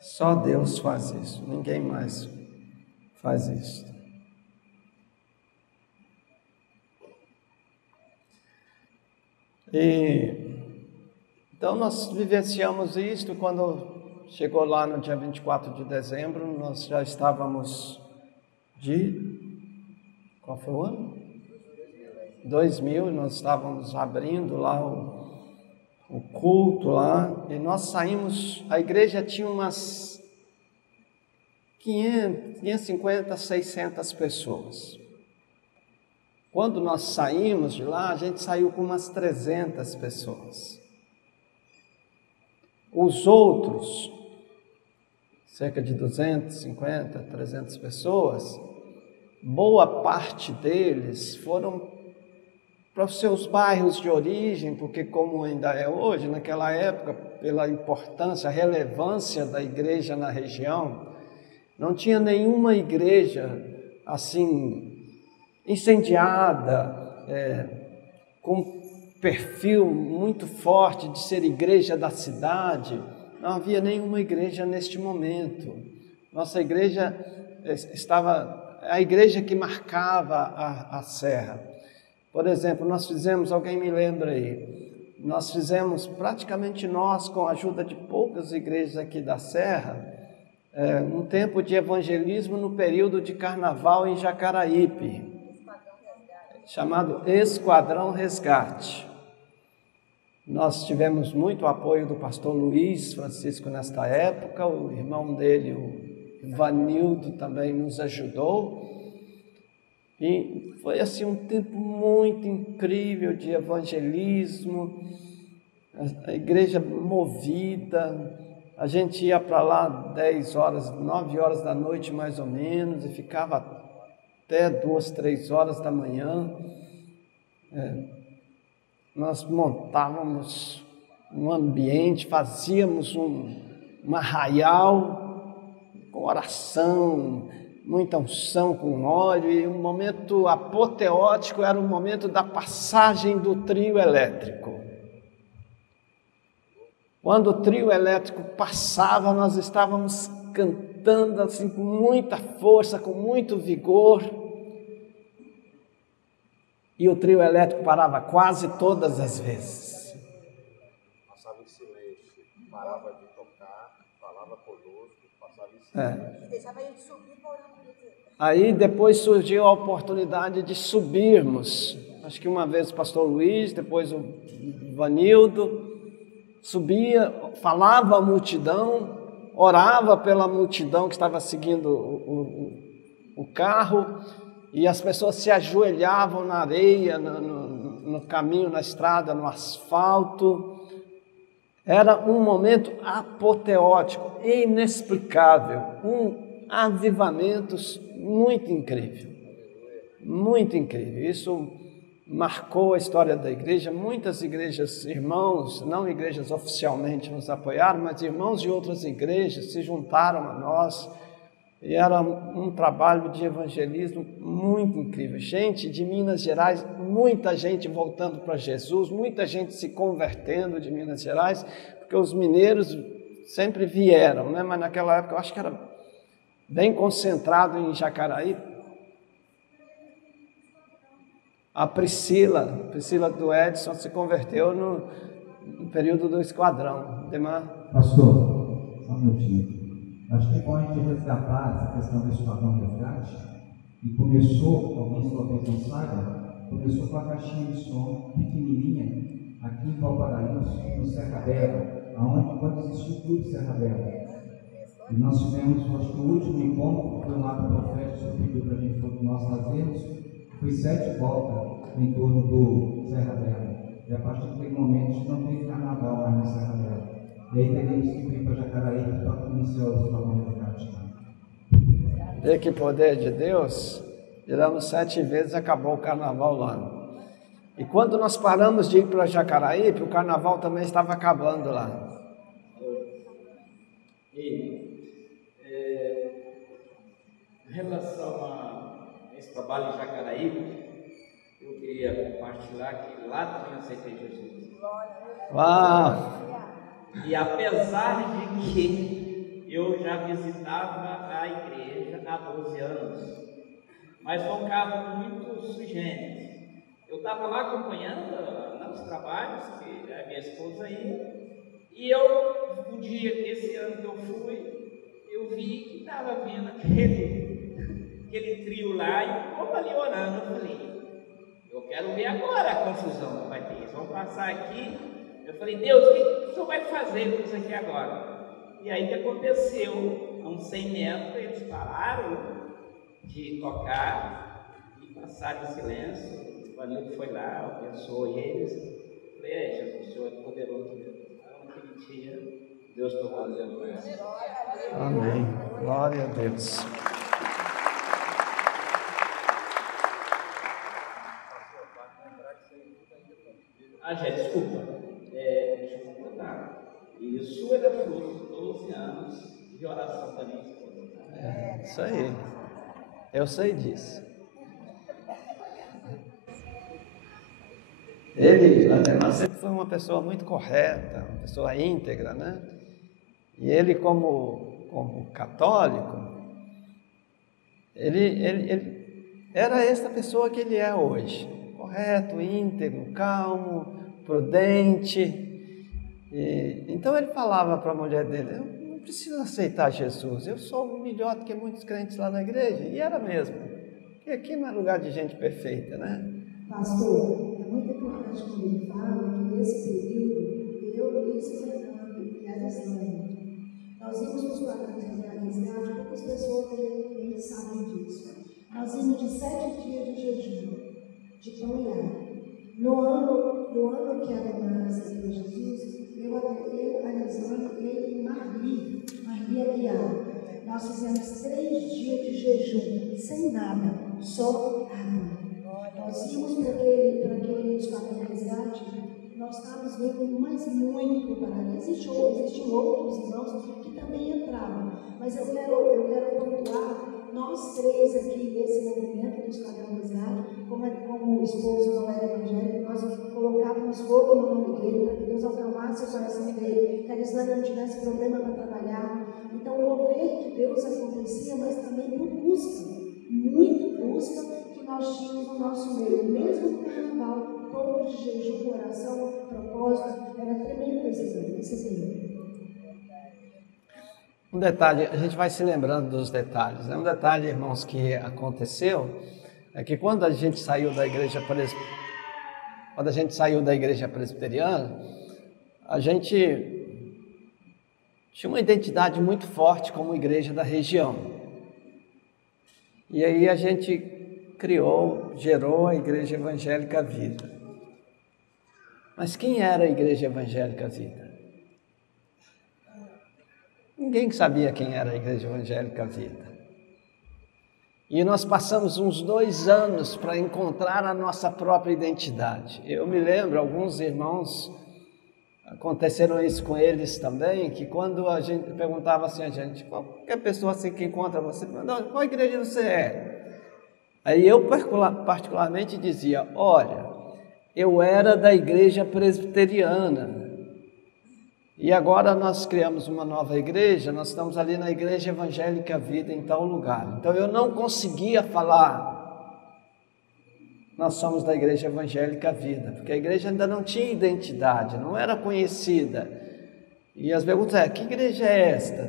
Só Deus faz isso. Ninguém mais faz isso. Então nós vivenciamos isto quando chegou lá no dia 24 de dezembro, nós já estávamos qual foi o ano? 2000, nós estávamos abrindo lá o culto lá, e nós saímos, a igreja tinha umas 550, 600 pessoas. Quando nós saímos de lá, a gente saiu com umas 300 pessoas. Os outros, cerca de 250, 300 pessoas, boa parte deles foram para os seus bairros de origem, porque como ainda é hoje, naquela época, pela importância, a relevância da igreja na região, não tinha nenhuma igreja assim incendiada, com perfil muito forte de ser igreja da cidade. Não havia nenhuma igreja neste momento. Nossa igreja estava, a igreja que marcava a serra. Por exemplo, nós fizemos, alguém me lembra aí, nós fizemos praticamente nós, com a ajuda de poucas igrejas aqui da serra, um tempo de evangelismo no período de carnaval em Jacaraípe, chamado Esquadrão Resgate. Nós tivemos muito apoio do pastor Luiz Francisco nesta época, o irmão dele, o Ivanildo, também nos ajudou. E foi assim um tempo muito incrível de evangelismo, a igreja movida. A gente ia para lá 10 horas, 9 horas da noite mais ou menos, e ficava até 2, 3 horas da manhã. Nós montávamos um ambiente, fazíamos um arraial com oração, muita unção com óleo, e um momento apoteótico era o momento da passagem do trio elétrico. Quando o trio elétrico passava, nós estávamos cantando assim com muita força, com muito vigor, e o trio elétrico parava quase todas as vezes. Passava em silêncio, parava de tocar, falava conosco, passava em silêncio. E deixava a gente subir para orar com você. Aí depois surgiu a oportunidade de subirmos. Acho que uma vez o pastor Luiz, depois o Vanildo, subia, falava à multidão, orava pela multidão que estava seguindo o carro, e as pessoas se ajoelhavam na areia, no caminho, na estrada, no asfalto. Era um momento apoteótico, inexplicável, um avivamento muito incrível, muito incrível. Isso marcou a história da igreja. Muitas igrejas, irmãos, não igrejas oficialmente nos apoiaram, mas irmãos de outras igrejas se juntaram a nós, e era um trabalho de evangelismo muito incrível. Gente de Minas Gerais, muita gente voltando para Jesus, muita gente se convertendo de Minas Gerais, porque os mineiros sempre vieram, né? Mas naquela época eu acho que era bem concentrado em Jacaraí. A Priscila do Edson se converteu no período do esquadrão. Demar? Pastor, só um minutinho. Acho que é bom a gente resgatar essa questão do esquadrão resgate. E começou, alguns talvez não saibam, começou com a caixinha de som pequenininha, aqui em Valparaíso, no Serra Bela, quando existiu o Clube Serra Bela. E nós tivemos, acho que o último encontro foi lá do profeta, que pediu para a gente todos nós fazermos, foi 7 voltas em torno do Serra Bela. E a partir daquele momento a gente não teve carnaval mais no Serra Bela. E aí teríamos que vir para Jacaraí para iniciar o esquadrão resgate. Vê que poder de Deus, viramos 7 vezes e acabou o carnaval lá. E quando nós paramos de ir para Jacaraí, o carnaval também estava acabando lá. Em relação a esse trabalho em Jacaraí, eu queria compartilhar que lá também eu aceitei Jesus. Uau! E apesar de que eu já visitava a igreja há 12 anos, mas foi um caso muito sui generis. Eu estava lá acompanhando os trabalhos que a minha esposa ia, e um dia, esse ano que eu fui, eu vi que estava vindo aquele trio lá, e o povo ali orando. Eu falei, eu quero ver agora a confusão que vai ter. Eles vão passar aqui. Eu falei, Deus, o que o senhor vai fazer com isso aqui agora? E aí o que aconteceu? A uns 100 metros, eles pararam de tocar e passaram em silêncio. O Vanildo foi lá, abençoou eles. Eu falei, Jesus, o senhor é poderoso mesmo. Então, naquele dia, Deus tocou as coisas. Amém. Glória a Deus. Gente, desculpa. Deixa eu completar. Isso era fruto de 12 anos de oração da minha esposa. Isso aí. Eu sei disso. Ele, Ademar, sempre foi uma pessoa muito correta, uma pessoa íntegra, né? E ele, como católico, ele era essa pessoa que ele é hoje. Correto, íntegro, calmo, prudente. Então ele falava para a mulher dele, eu não preciso aceitar Jesus, eu sou melhor do que muitos crentes lá na igreja. E era mesmo, porque aqui não é lugar de gente perfeita, né? Pastor, é muito importante quando ele fala que nesse período, eu, Luiz, Fernando e a Alessandra, nós íamos para os quadrantes da resgate, poucas pessoas nem sabem disso. Nós íamos de 7 dias de jejum, de pão e água. No ano que a Ademar aceitou Jesus, eu, a Alessandra e Maria Aguiar, nós fizemos 3 dias de jejum, sem nada. só água. Nós íamos para aquele esquadrão de resgate, nós estávamos vendo, mas muito preparado. Existiam outros irmãos que também entravam, mas eu quero pontuar, nós três aqui desse movimento do esquadrão de resgate, como o esposo não era evangélico, nós colocávamos fogo no nome dele, para que Deus acalmasse o coração dele, que a Islândia não tivesse problema para trabalhar. Então, o mover de Deus acontecia, mas também por busca, muita busca que nós tínhamos no nosso meio. Mesmo no carnaval, todos de jejum, oração, propósito, era tremendo esse tempo. Um detalhe, a gente vai se lembrando dos detalhes, né? Um detalhe, irmãos, que aconteceu é que quando a gente saiu da igreja presbiteriana, a gente tinha uma identidade muito forte como igreja da região. E aí a gente gerou a Igreja Evangélica Vida. Mas quem era a Igreja Evangélica Vida? Ninguém sabia quem era a Igreja Evangélica Vida. E nós passamos uns 2 anos para encontrar a nossa própria identidade. Eu me lembro, alguns irmãos, aconteceram isso com eles também, que quando a gente perguntava assim a gente, qualquer pessoa assim que encontra você, qual igreja você é? Aí eu particularmente dizia, olha, eu era da igreja presbiteriana, e agora nós criamos uma nova igreja, nós estamos ali na Igreja Evangélica Vida, em tal lugar. Então eu não conseguia falar, nós somos da Igreja Evangélica Vida, porque a igreja ainda não tinha identidade, não era conhecida. E as perguntas é, que igreja é esta?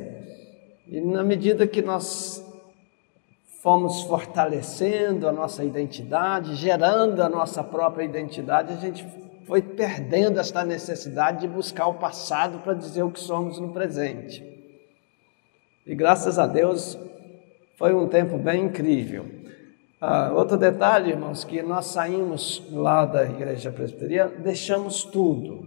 E na medida que nós fomos fortalecendo a nossa identidade, gerando a nossa própria identidade, a gente foi perdendo esta necessidade de buscar o passado para dizer o que somos no presente. E graças a Deus foi um tempo bem incrível. Outro detalhe, irmãos, que nós saímos lá da igreja presbiteriana, deixamos tudo.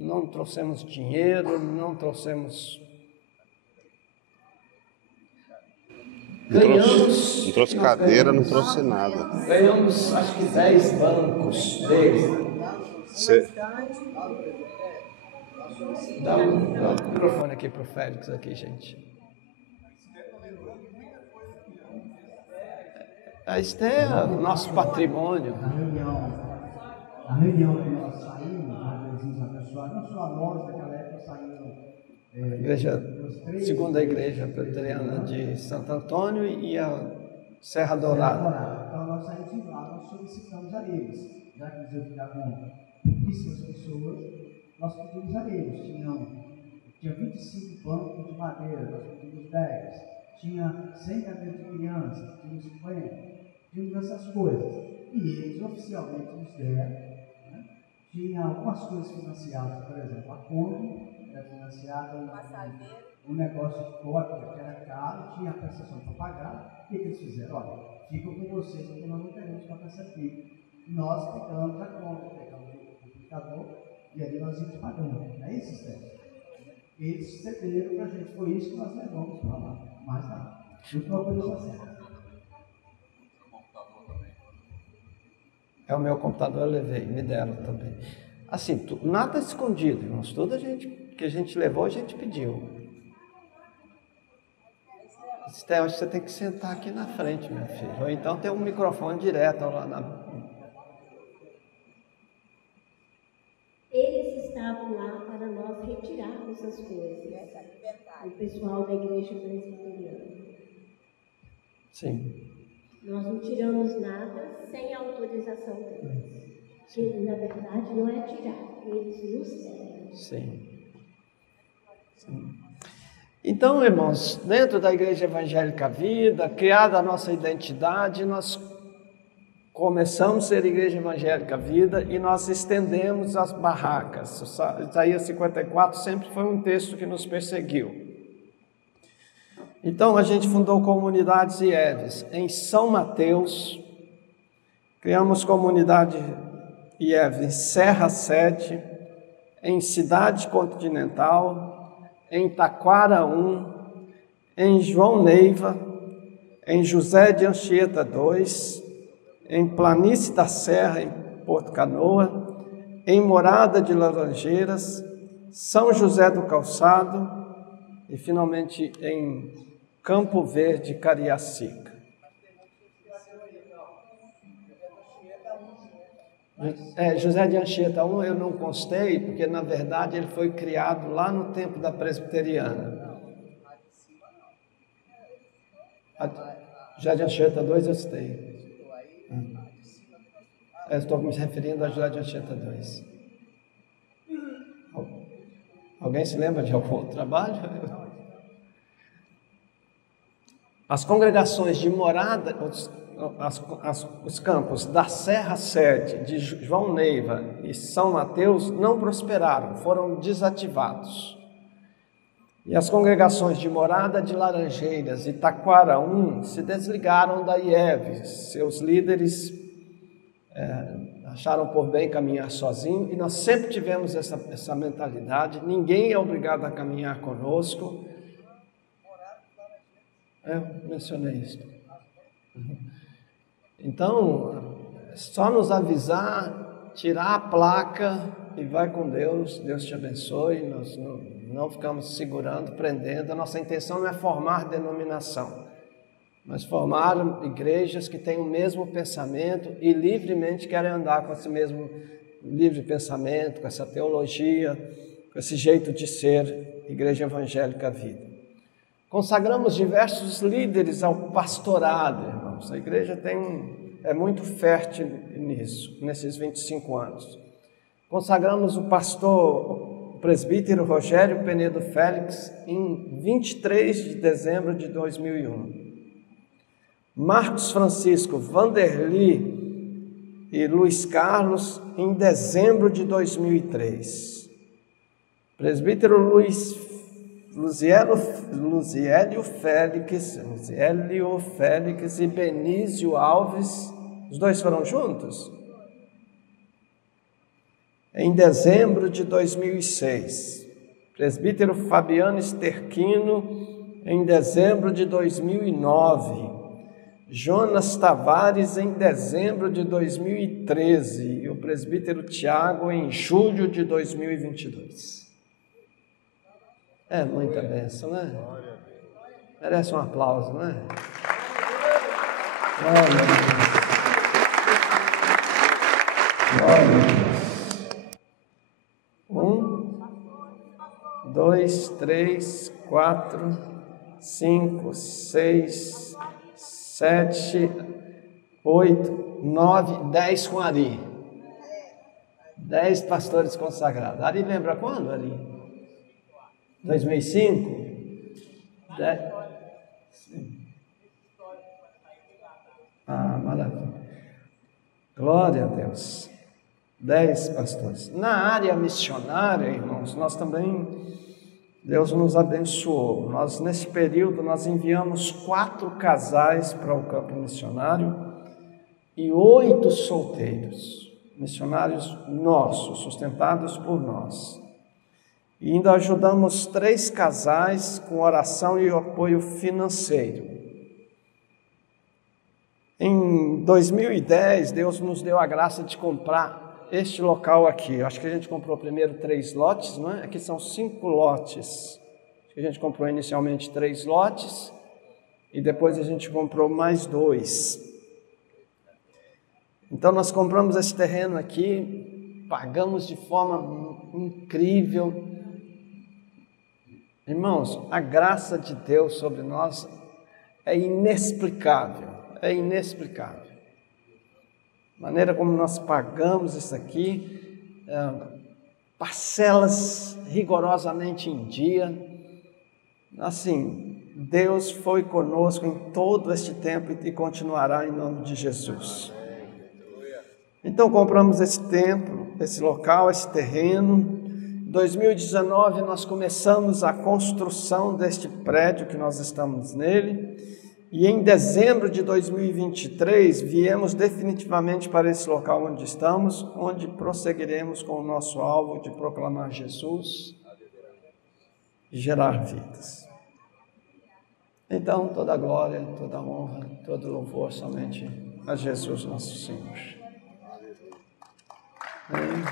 Não trouxemos dinheiro, não trouxemos... Não trouxe cadeira, não trouxe nada. Ganhamos, acho que 10 bancos deles. Dá o microfone aqui para o Félix, aqui, gente. A Esté é o nosso patrimônio. A reunião que nós saímos, não só nós daquela época saíram. Segunda igreja presbiteriana de Santo Antônio e a Serra Dourada. Então nós saímos de lá, nós solicitamos a eles, já que eles iam ficar com pouquíssimas pessoas, nós pedimos a eles, tinha 25 bancos de madeira, nós pedimos 10, tinha 100 cadeiras de crianças, tinha 50, tínhamos essas coisas, e eles oficialmente nos deram, né? Tinha algumas coisas financiadas, por exemplo, a Kombi era financiada, um negócio de cópia que era caro, tinha a prestação para pagar. O que eles fizeram? Olha, ficam com vocês porque nós não queremos pagar essa aqui. Nós pegamos a conta, pegamos o computador e ali nós íamos pagando. É isso, Stefano? Eles cederam para a gente, foi isso que nós levamos para lá. Mais nada. O próprio Deus acerta. É o meu computador, eu levei, me deram também. Assim, nada escondido, irmãos. Tudo que a gente levou, a gente pediu. Esté, acho que você tem que sentar aqui na frente, meu filho. Ou então tem um microfone direto lá na... Eles estavam lá para nós retirarmos as coisas. O pessoal da igreja presbiteriana. Sim. Nós não tiramos nada sem a autorização deles. Que na verdade não é tirar, eles nos deram. Sim. Então, irmãos, dentro da Igreja Evangélica Vida, criada a nossa identidade, nós começamos a ser Igreja Evangélica Vida e nós estendemos as barracas. Isaías 54 sempre foi um texto que nos perseguiu. Então, a gente fundou comunidades IEVs em São Mateus, criamos comunidade IEV em Serra 7, em Cidade Continental, em Taquara 1, em João Neiva, em José de Anchieta 2, em Planície da Serra, em Porto Canoa, em Morada de Laranjeiras, São José do Calçado e, finalmente, em Campo Verde, Cariacica. José de Anchieta 1 eu não constei, porque, na verdade, ele foi criado lá no tempo da Presbiteriana. José de Anchieta 2 eu citei. Eu estou me referindo a José de Anchieta 2. Alguém se lembra de algum outro trabalho? As congregações de Morada, os campos da Serra Sede, de João Neiva e São Mateus não prosperaram, foram desativados. E as congregações de Morada de Laranjeiras e Taquara 1 se desligaram da IEV. Seus líderes acharam por bem caminhar sozinho, e nós sempre tivemos essa mentalidade: ninguém é obrigado a caminhar conosco. Eu mencionei isso. Então, só nos avisar, tirar a placa e vai com Deus, Deus te abençoe. Nós não ficamos segurando, prendendo. A nossa intenção não é formar denominação, mas formar igrejas que têm o mesmo pensamento e livremente querem andar com esse mesmo livre pensamento, com essa teologia, com esse jeito de ser Igreja Evangélica Vida. Consagramos diversos líderes ao pastorado, irmãos. A igreja é muito fértil nisso, nesses 25 anos. Consagramos o pastor, o presbítero Rogério Penedo Félix, em 23 de dezembro de 2001. Marcos Francisco Vanderly e Luiz Carlos, em dezembro de 2003. Presbítero Luziélio Félix e Benício Alves, os dois foram juntos? Em dezembro de 2006. Presbítero Fabiano Esterquino, em dezembro de 2009. Jonas Tavares, em dezembro de 2013. E o presbítero Tiago, em julho de 2022. É muita bênção, né? Merece um aplauso, não é? Glória a Deus. Glória a Deus. 1, 2, 3, 4, 5, 6, 7, 8, 9, 10 com Ari. 10 pastores consagrados. Ari lembra quando, Ari? 2005? Maravilha. Glória a Deus. 10 pastores. Na área missionária, irmãos, nós também, Deus nos abençoou. Nós, nesse período, nós enviamos 4 casais para o campo missionário e 8 solteiros, missionários nossos, sustentados por nós. E ainda ajudamos 3 casais com oração e apoio financeiro. Em 2010, Deus nos deu a graça de comprar este local aqui. Acho que a gente comprou primeiro 3 lotes, não é? Aqui são 5 lotes. A gente comprou inicialmente 3 lotes e depois a gente comprou mais 2. Então nós compramos esse terreno aqui, pagamos de forma incrível. Irmãos, a graça de Deus sobre nós é inexplicável, A maneira como nós pagamos isso aqui, parcelas rigorosamente em dia. Assim, Deus foi conosco em todo este tempo e continuará em nome de Jesus. Então compramos esse templo, esse local, esse terreno. Em 2019 nós começamos a construção deste prédio que nós estamos nele, e em dezembro de 2023 viemos definitivamente para esse local onde estamos, onde prosseguiremos com o nosso alvo de proclamar Jesus e gerar vidas. Então, toda a glória, toda a honra, todo louvor somente a Jesus nosso Senhor. Amém.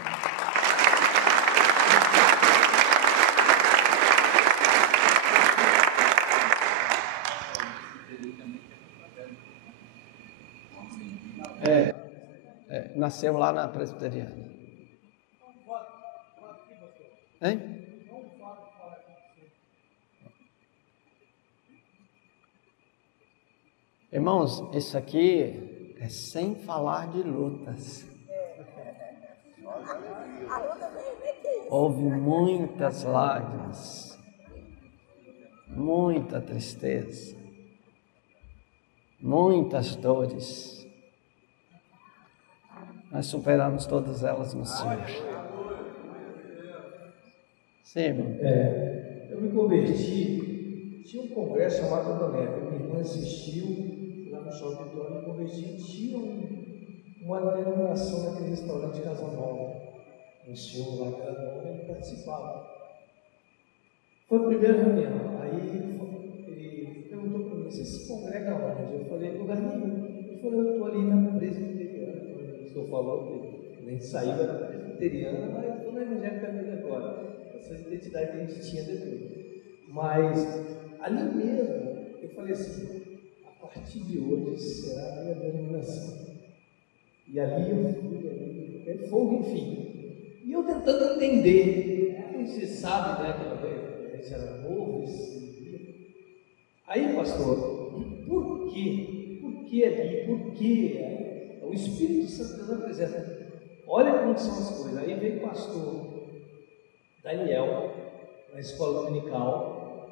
Nasceu lá na Presbiteriana. Hein? Irmãos, isso aqui é sem falar de lutas. Houve muitas lágrimas, muita tristeza, muitas dores. Nós superamos todas elas no Senhor. Sim, irmão. Eu me converti, tinha um congresso chamado Adonep, minha irmã assistiu lá no Shopping Vitória, me converti, tinha uma denominação naquele restaurante Casa Nova. Um senhor lá que era novo, ele participava. Foi a primeira reunião, aí ele perguntou para mim, você se congrega onde? Eu falei, lugar nenhum. Ele falou, eu estou ali na Presbiteriana. O senhor falou que nem saiu, era presbiteriana, mas estou na evangélica dele agora. Essa identidade que a gente tinha depois. Mas ali mesmo, eu falei assim, a partir de hoje será a minha denominação. E ali eu fui, é fogo, enfim. E eu tentando entender, você sabe, né, que a gente era novo, aí, pastor, por quê? Por que ali? Por que? O Espírito Santo Deus apresenta. Olha como são as coisas. Aí veio o pastor Daniel, na escola dominical.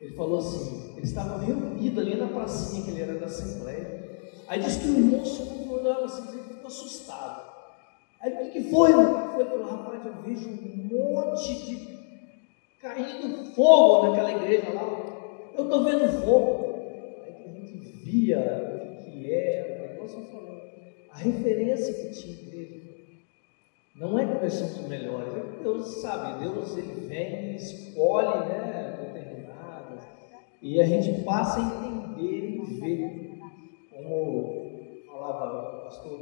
Ele falou assim: eles estavam reunidos ali na pracinha, que ele era da Assembleia. Aí disse que o moço olhava assim, ele ficou assustado. Aí o que foi? Ele falou: rapaz, eu vejo um monte de caindo fogo naquela igreja lá. Eu estou vendo fogo. Aí a gente via o que era. A referência que tinha igreja não é que nós somos melhores, é que Deus sabe, Deus ele vem, escolhe, né, determinadas, e a gente passa a entender e ver, como falava o pastor,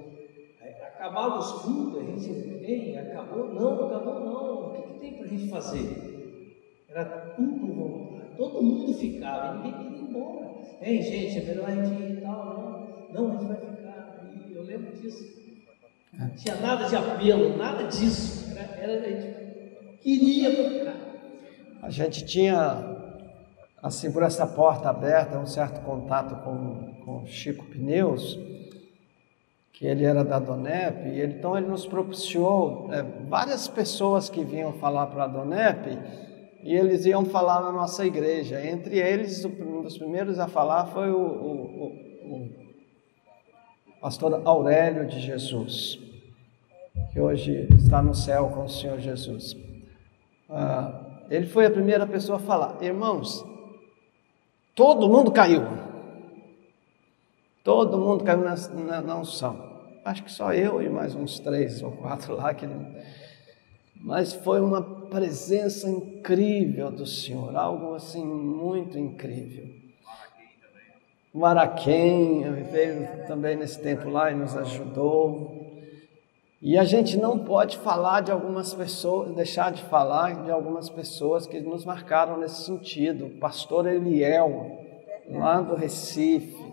acabava os cultos, a gente vem, acabou não, o que tem para a gente fazer? Era tudo vontade, todo mundo ficava, ninguém queria ir embora. Ei, gente, é melhor a gente ir e tal, não, a gente vai ficar. Eu lembro disso. Não tinha nada de apelo, nada disso. A gente queria ficar. A gente tinha, assim, por essa porta aberta, um certo contato com Chico Pneus, que ele era da Adonep, e então ele nos propiciou várias pessoas que vinham falar para a Adonep, e eles iam falar na nossa igreja. Entre eles, um dos primeiros a falar foi o pastor Aurélio de Jesus, que hoje está no céu com o Senhor Jesus. Ele foi a primeira pessoa a falar: irmãos, todo mundo caiu. Todo mundo caiu na unção. Acho que só eu e mais uns 3 ou 4 lá. Mas foi uma presença incrível do Senhor, algo assim muito incrível. O Araquém veio também nesse tempo lá e nos ajudou. E a gente não pode falar de algumas pessoas, deixar de falar de algumas pessoas que nos marcaram nesse sentido. O pastor Eliel, lá do Recife.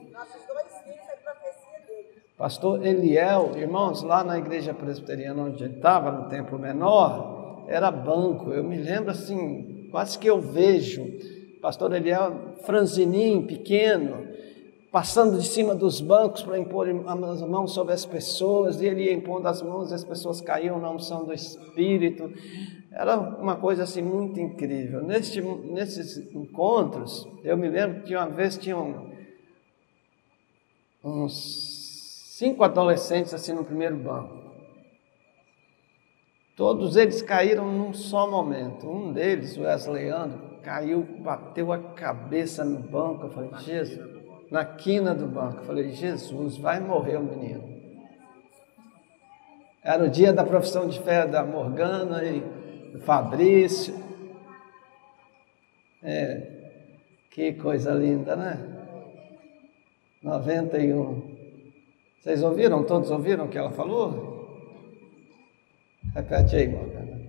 Pastor Eliel, irmãos, lá na igreja presbiteriana onde ele estava, no templo menor, era banco. Eu me lembro assim, quase que eu vejo pastor Eliel franzininho, pequeno, passando de cima dos bancos para impor as mãos sobre as pessoas, e ele ia impondo as mãos e as pessoas caíam na unção do Espírito. Era uma coisa assim muito incrível. Nesses encontros, eu me lembro que uma vez tinham uns 5 adolescentes assim no primeiro banco. Todos eles caíram num só momento. Um deles, o Wesleyano, caiu, bateu a cabeça no banco. Eu falei: Jesus, na quina do banco. Eu falei: Jesus, vai morrer o menino. Era o dia da profissão de fé da Morgana e do Fabrício. Que coisa linda, né? 91. Vocês ouviram? Todos ouviram o que ela falou? Repete aí, Morgana.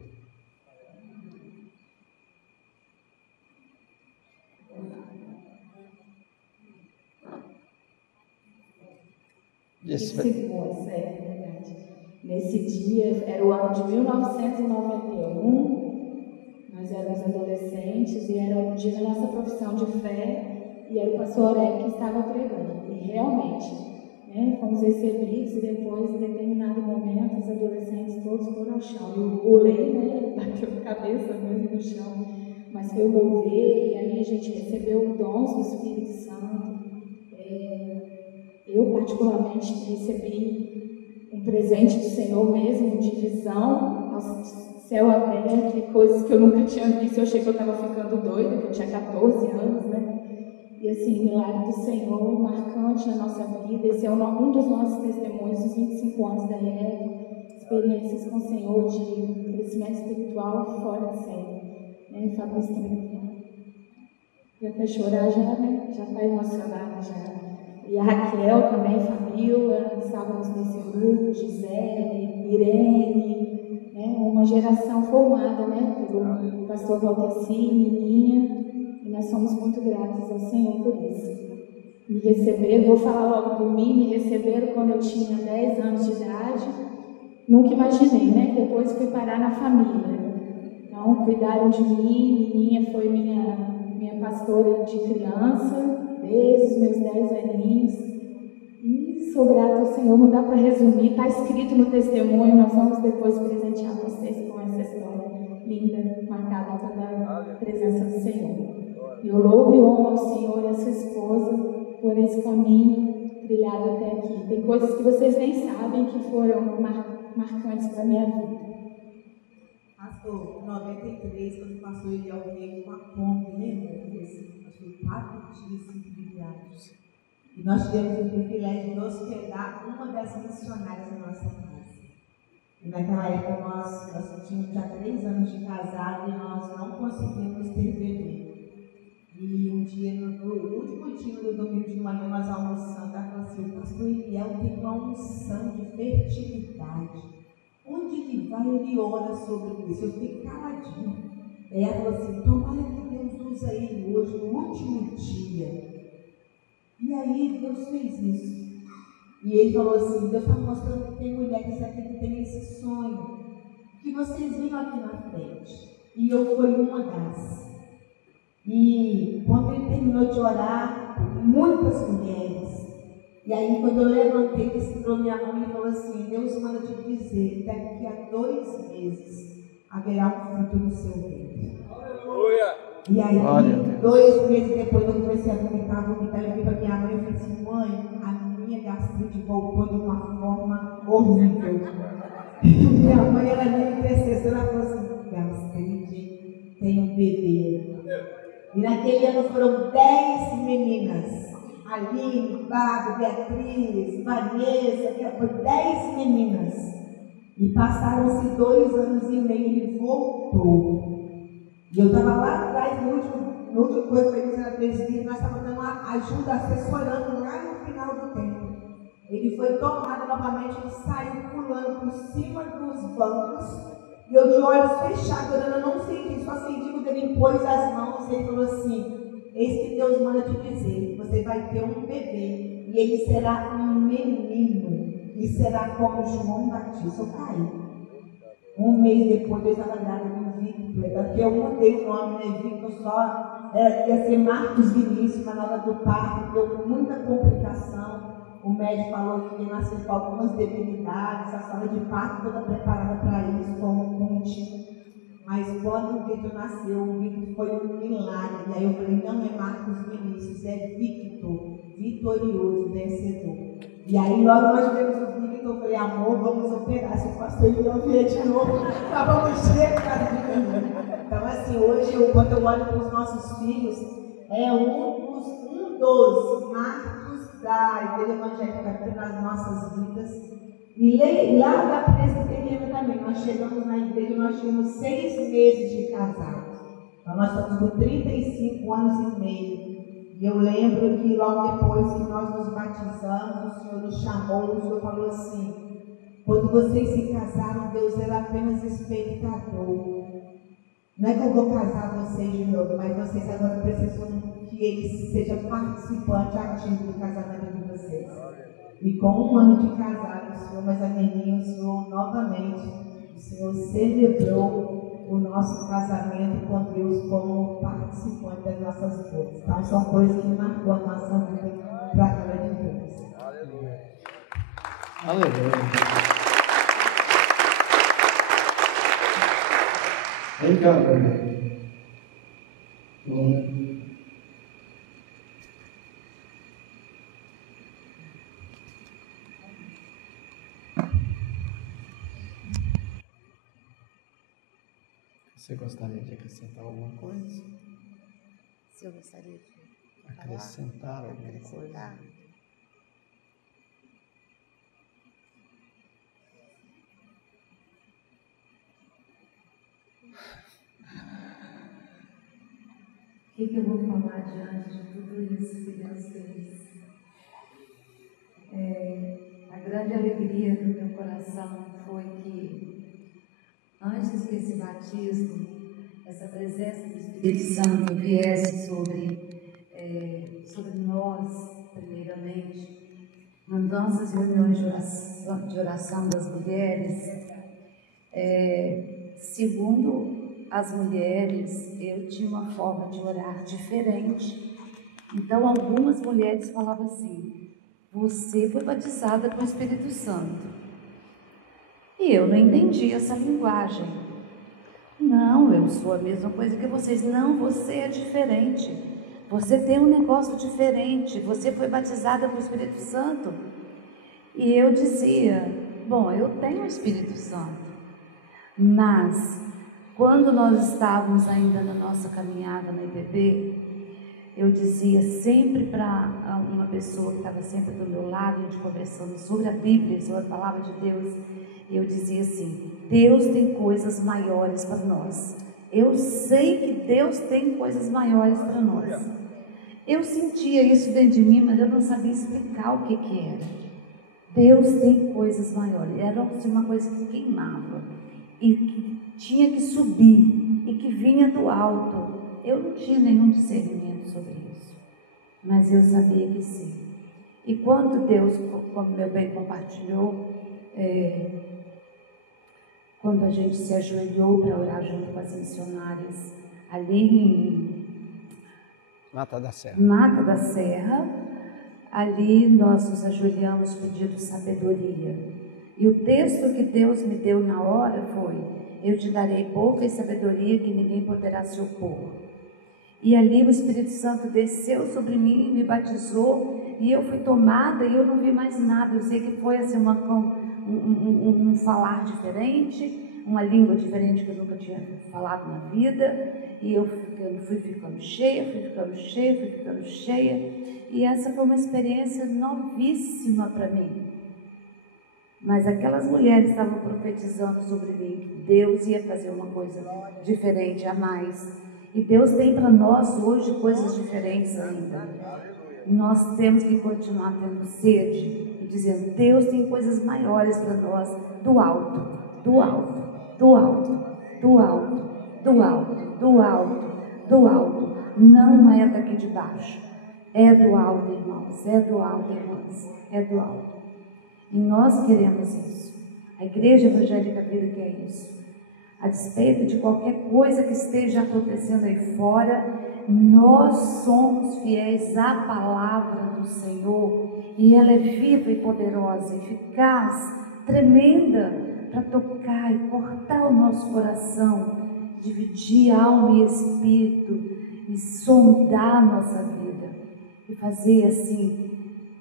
Nesse dia, era o ano de 1991, nós éramos adolescentes e era o dia da nossa profissão de fé e era o pastor Aurélio que estava pregando. E realmente, né, fomos recebidos e depois, em determinado momento, os adolescentes todos foram ao chão. E o Lei, né, bateu a cabeça mesmo no chão, mas foi o mover e aí a gente recebeu dons do Espírito Santo. Eu, particularmente, recebi um presente do Senhor mesmo, de visão, céu aberto e coisas que eu nunca tinha visto. Eu achei que eu estava ficando doida, que eu tinha 14 anos, né? E assim, milagre do Senhor, marcante na nossa vida. Esse é um dos nossos testemunhos, dos 25 anos da IEV, experiências com o Senhor de crescimento espiritual fora de série. Né? Fabrício também já vai chorar, já, né? Já está emocionada já. E a Raquel também, Fabíola, estávamos nesse grupo, Gisele, Irene, né? Uma geração formada, né? Pelo pastor Valdeci, Nininha, e nós somos muito gratos ao Senhor por isso. Me receberam, vou falar logo por mim, me receberam quando eu tinha 10 anos de idade, nunca imaginei, né? Depois fui parar na família. Então, cuidaram de mim, Nininha foi minha pastora de criança, desde os meus 10 aninhos, e sou grata ao Senhor, não dá para resumir, está escrito no testemunho, nós vamos depois presentear vocês com essa história linda, marcada pela presença do Senhor. E eu louvo e honro ao Senhor e a sua esposa por esse caminho trilhado até aqui. Tem coisas que vocês nem sabem que foram marcantes para a minha vida. Pastor, em 93, quando o pastor Eliel veio com a Kombi, né? Acho que 4 dias, 5 viagens. E nós tivemos o privilégio de hospedar uma das missionárias na nossa casa. E naquela época nós tínhamos já 3 anos de casado e nós não conseguimos ter bebê. E um dia, no último dia do domingo de manhã, nós almoçando, ela falou assim: o pastor Eliel tem uma unção de fertilidade. Onde ele vai, ele ora sobre isso. Eu fiquei caladinha. Aí ela falou assim: tomara que Deus usa ele hoje, no último dia. E aí Deus fez isso. E ele falou assim: Deus está mostrando que tem mulheres aqui que tem esse sonho, que vocês venham aqui na frente. E eu fui uma das. E quando ele terminou de orar, muitas mulheres. E aí, quando eu levantei, ele segurou minha mão e falou assim: Deus manda te dizer, daqui a 2 meses haverá um fruto no seu ventre. Aleluia! E aí, 2 meses depois, eu comecei a vomitar, eu vi para minha mãe e falei assim: mãe, a minha gastrite voltou de uma forma horrível. Minha mãe era minha intercessora, ela falou assim: gastrite, tem um bebê. E naquele ano foram 10 meninas. Aline, Bago, Beatriz, Vanessa, foi 10 meninas. E passaram-se 2 anos e meio e ele voltou. E eu estava lá atrás, no último coisa que ele era presbítero, nós estávamos dando uma ajuda, assessorando lá no final do tempo. Ele foi tomado novamente, ele saiu pulando por cima dos bancos. E eu de olhos fechados, eu não senti, só senti quando ele impôs as mãos e ele falou assim: eis que Deus manda te dizer, você vai ter um bebê e ele será um menino e será como João Batista. Eu caí. 1 mês depois eu estava grávida do Victor, porque eu mudei o nome, né? Victor só ia ser Marcos Vinícius, mas na hora do parto deu muita complicação. O médico falou que ia nascer com algumas debilidades, a sala de parto toda preparada para isso, com um pontinho. Mas quando o Victor nasceu, o Victor foi um milagre. E aí eu falei: não é Marcos Vinícius, é Victor, vitorioso, vencedor. E aí logo nós tivemos o Victor, eu falei: amor, vamos operar. Se o pastor não vier de novo, nós vamos chegar de menino. Então assim, hoje, quando eu olho para os nossos filhos, é um dos marcos da Igreja Evangélica nas nossas vidas. E lá da presbiteriana também, nós chegamos na igreja, nós tínhamos 6 meses de casados. Então nós estamos com 35 anos e meio. E eu lembro que logo depois que nós nos batizamos, o Senhor nos chamou, o Senhor falou assim: quando vocês se casaram, Deus era apenas espectador. Não é que eu vou casar vocês de novo, mas vocês agora precisam que Ele seja participante ativo do casamento de vocês. E com 1 ano de casado, o Senhor, mas a menina, o Senhor novamente, o Senhor celebrou o nosso casamento com Deus como participante das nossas coisas. Então, são coisas que marcou a nossa vida para a glória de Deus. Aleluia. Aleluia. Vem cá, Bernardo. Você gostaria de acrescentar alguma coisa? Se eu gostaria de acrescentar alguma coisa? O que eu vou falar diante de tudo isso que Deus fez? A grande alegria do meu coração foi que, antes que esse batismo, essa presença do Espírito Santo viesse sobre nós, primeiramente, nas nossas reuniões de oração das mulheres, segundo as mulheres, eu tinha uma forma de orar diferente. Então, algumas mulheres falavam assim: você foi batizada com o Espírito Santo. E eu não entendi essa linguagem. Não, eu sou a mesma coisa que vocês. Não, você é diferente. Você tem um negócio diferente. Você foi batizada com o Espírito Santo. E eu dizia: bom, eu tenho o Espírito Santo, mas quando nós estávamos ainda na nossa caminhada na IPB, eu dizia sempre para uma pessoa que estava sempre do meu lado, a gente conversando sobre a Bíblia, sobre a Palavra de Deus, eu dizia assim: Deus tem coisas maiores para nós. Eu sei que Deus tem coisas maiores para nós. Eu sentia isso dentro de mim, mas eu não sabia explicar o que era. Deus tem coisas maiores. Era uma coisa que queimava e que tinha que subir e que vinha do alto. Eu não tinha nenhum discernimento sobre isso, mas eu sabia que sim. E quando Deus, como meu bem compartilhou, quando a gente se ajoelhou para orar junto com as missionárias ali em Mata da Serra. Mata da Serra, ali nós nos ajoelhamos pedindo sabedoria. E o texto que Deus me deu na hora foi: eu te darei boca e sabedoria que ninguém poderá se opor. E ali o Espírito Santo desceu sobre mim, me batizou, e eu fui tomada e eu não vi mais nada. Eu sei que foi assim um falar diferente, uma língua diferente que eu nunca tinha falado na vida, e eu fui ficando cheia, e essa foi uma experiência novíssima para mim. Mas aquelas mulheres estavam profetizando sobre mim que Deus ia fazer uma coisa diferente a mais. E Deus tem para nós hoje coisas diferentes ainda. Nós temos que continuar tendo sede e dizendo: Deus tem coisas maiores para nós, do alto, do alto, do alto, do alto, do alto, do alto, do alto. Não é daqui de baixo. É do alto, irmãos. É do alto, irmãs. É do alto. E nós queremos isso. A Igreja Evangélica Vida quer isso. A despeito de qualquer coisa que esteja acontecendo aí fora, nós somos fiéis à palavra do Senhor, e ela é viva e poderosa, eficaz, tremenda, para tocar e cortar o nosso coração, dividir alma e espírito, e sondar a nossa vida, e fazer assim,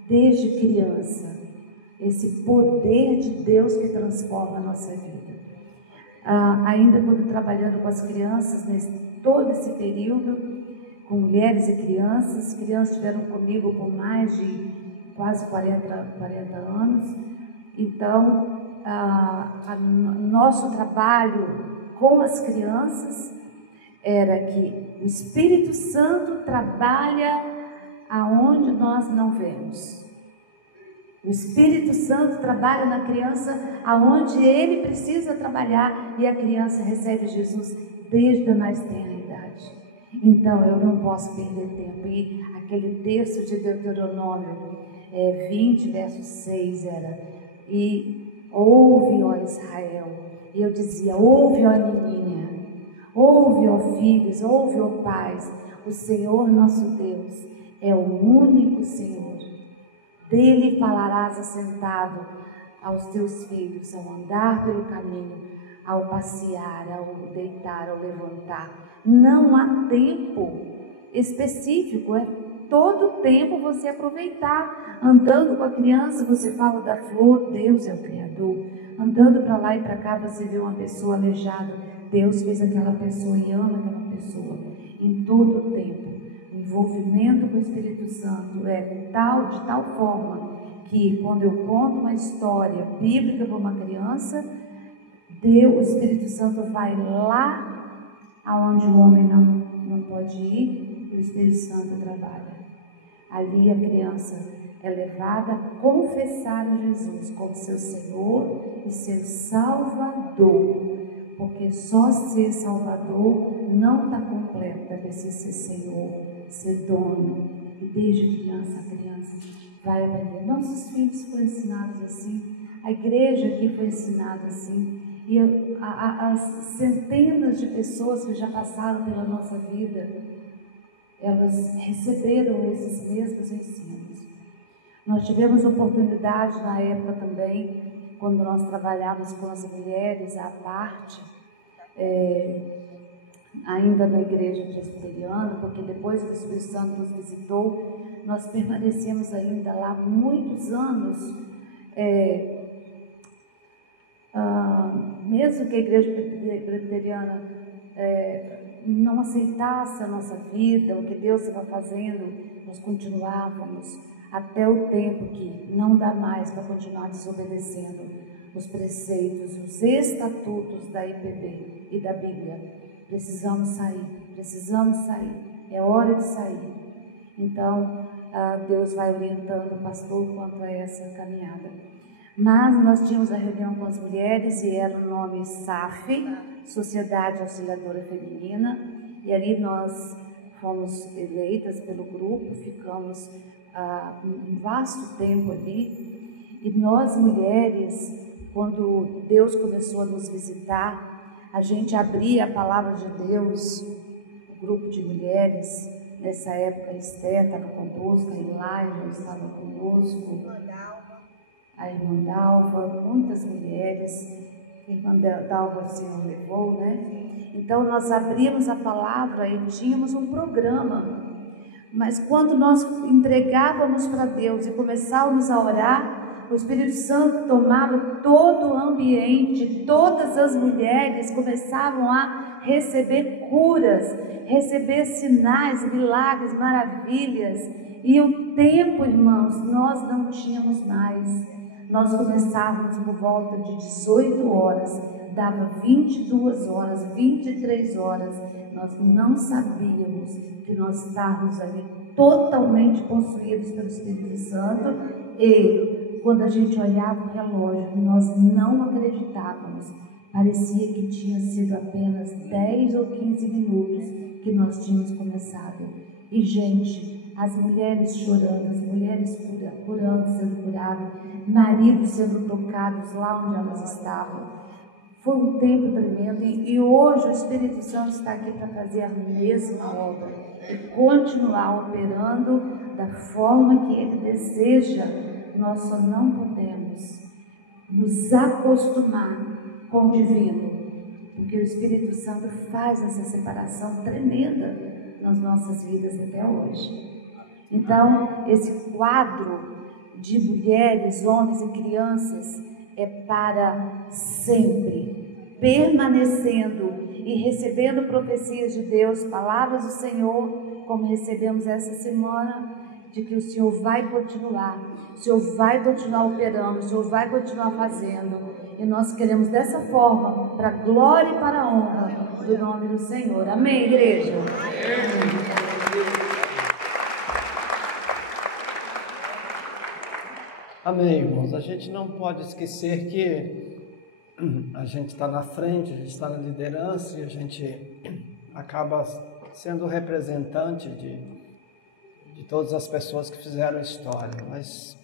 desde criança, esse poder de Deus que transforma a nossa vida. Ainda quando trabalhando com as crianças, todo esse período, com mulheres e crianças estiveram comigo por mais de quase 40 anos. Então, nosso trabalho com as crianças era que o Espírito Santo trabalha aonde nós não vemos. O Espírito Santo trabalha na criança aonde ele precisa trabalhar, e a criança recebe Jesus desde a mais tenra idade. Então eu não posso perder tempo. E aquele texto de Deuteronômio 20, verso 6 era: e ouve, ó Israel. E eu dizia: ouve, ó menina, ouve, ó filhos, ouve, ó pais, o Senhor nosso Deus é o único Senhor. Dele falarás assentado aos teus filhos, ao andar pelo caminho, ao passear, ao deitar, ao levantar. Não há tempo específico, é todo tempo você aproveitar. Andando com a criança, você fala da flor, Deus é o Criador. Andando para lá e para cá, você vê uma pessoa aleijada, Deus fez aquela pessoa e ama aquela pessoa. Em todo o tempo, o envolvimento com o Espírito Santo é de tal forma que quando eu conto uma história bíblica para uma criança, o Espírito Santo vai lá aonde o homem não pode ir, e o Espírito Santo trabalha. Ali a criança é levada a confessar a Jesus como seu Senhor e seu Salvador, porque só ser Salvador não está completo, deve ser Senhor, ser dono. E desde criança, a criança vai aprender. Nossos filhos foram ensinados assim, a igreja aqui foi ensinada assim, e as centenas de pessoas que já passaram pela nossa vida, elas receberam esses mesmos ensinos. Nós tivemos oportunidade na época também, quando nós trabalhávamos com as mulheres à parte, ainda na igreja presbiteriana, porque depois que o Espírito Santo nos visitou, nós permanecemos ainda lá muitos anos, mesmo que a igreja presbiteriana não aceitasse a nossa vida, o que Deus estava fazendo, nós continuávamos até o tempo que não dá mais para continuar desobedecendo os preceitos, os estatutos da IPB e da Bíblia. Precisamos sair, é hora de sair. Então, Deus vai orientando o pastor quanto a essa caminhada. Mas nós tínhamos a reunião com as mulheres e era o nome SAF, Sociedade Auxiliadora Feminina, e ali nós fomos eleitas pelo grupo, ficamos um vasto tempo ali, e nós mulheres, quando Deus começou a nos visitar, a gente abria a palavra de Deus, o grupo de mulheres, nessa época a Esther estava conosco, a Elijah estava conosco, a irmã Dalva, muitas mulheres, a irmã Dalva o Senhor levou, né? Então nós abrimos a palavra e tínhamos um programa, mas quando nós entregávamos para Deus e começávamos a orar, o Espírito Santo tomava todo o ambiente, todas as mulheres começavam a receber curas, receber sinais, milagres, maravilhas, e o tempo, irmãos, nós não tínhamos mais. Nós começávamos por volta de 18 horas, dava 22 horas, 23 horas, nós não sabíamos que nós estávamos ali totalmente possuídos pelo Espírito Santo, e quando a gente olhava o relógio, nós não acreditávamos, parecia que tinha sido apenas 10 ou 15 minutos que nós tínhamos começado. E gente, as mulheres chorando, as mulheres curando, sendo curadas, maridos sendo tocados lá onde elas estavam. Foi um tempo tremendo, e hoje o Espírito Santo está aqui para fazer a mesma obra e continuar operando da forma que Ele deseja. Nós só não podemos nos acostumar com o divino, porque o Espírito Santo faz essa separação tremenda nas nossas vidas até hoje. Então, esse quadro de mulheres, homens e crianças é para sempre, permanecendo e recebendo profecias de Deus, palavras do Senhor, como recebemos essa semana, de que o Senhor vai continuar, o Senhor vai continuar operando, o Senhor vai continuar fazendo, e nós queremos dessa forma, para a glória e para a honra do nome do Senhor. Amém, igreja? Amém. Amém, irmãos. A gente não pode esquecer que a gente está na frente, a gente está na liderança e a gente acaba sendo representante de todas as pessoas que fizeram história, mas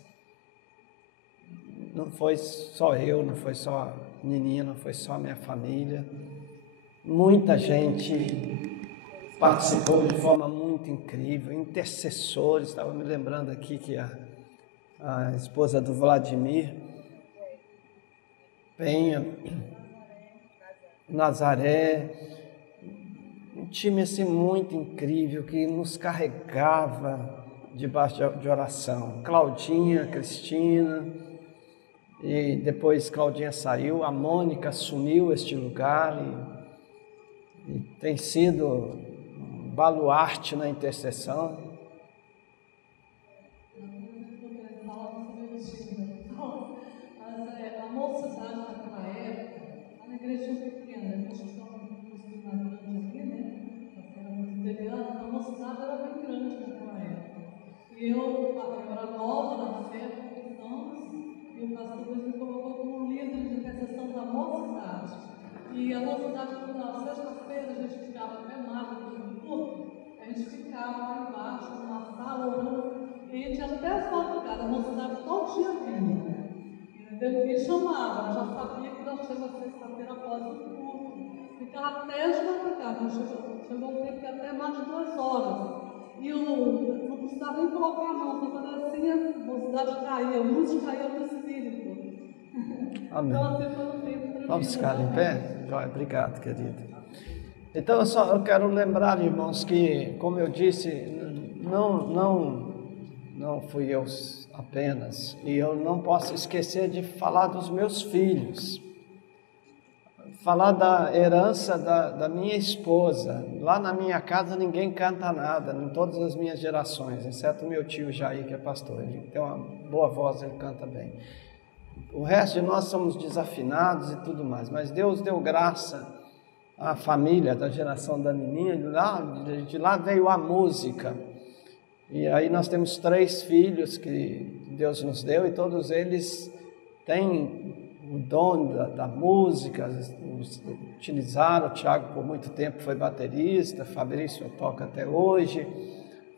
não foi só eu, não foi só a Nininha, não foi só a minha família. Muita gente participou de forma muito incrível, intercessores. Estava me lembrando aqui que a esposa do Vladimir Penha, Nazaré, um time assim muito incrível que nos carregava debaixo de oração. Claudinha, Cristina, e depois Claudinha saiu, a Mônica assumiu este lugar e tem sido um baluarte na intercessão. A mocidade naquela época, na igreja pequena, nós estamos aqui, né? A mocidade era bem grande naquela época. E eu era nova na fé, poucos anos, e o pastor Deus me colocou como líder de intercessão da mocidade. E a mocidade, na sexta-feira, a gente ficava até mais do culto, a gente ficava lá embaixo, numa sala, orando, e a gente ia até as madrugadas, a mocidade todo dia vinha. E chamava, já sabia que nós tínhamos a sexta-feira após o culto. Ficava até as madrugadas, chegou um tempo que até mais de 2 horas. E não precisava nem colocar a mão, só fazer assim, a mocidade caía, a luz caía do Espírito. Amém. Então, assim, foi um tempo. Vamos ficar em pé? Joia, obrigado, querido. Então, eu quero lembrar, irmãos, que, como eu disse, não fui eu apenas, e eu não posso esquecer de falar dos meus filhos, falar da herança da minha esposa. Lá na minha casa ninguém canta nada, em todas as minhas gerações, exceto o meu tio Jair, que é pastor, ele tem uma boa voz, ele canta bem. O resto de nós somos desafinados e tudo mais, mas Deus deu graça à família da geração da Nininha, de lá veio a música. E aí nós temos 3 filhos que Deus nos deu e todos eles têm o dom da música, utilizaram. O Tiago por muito tempo foi baterista, Fabrício toca até hoje,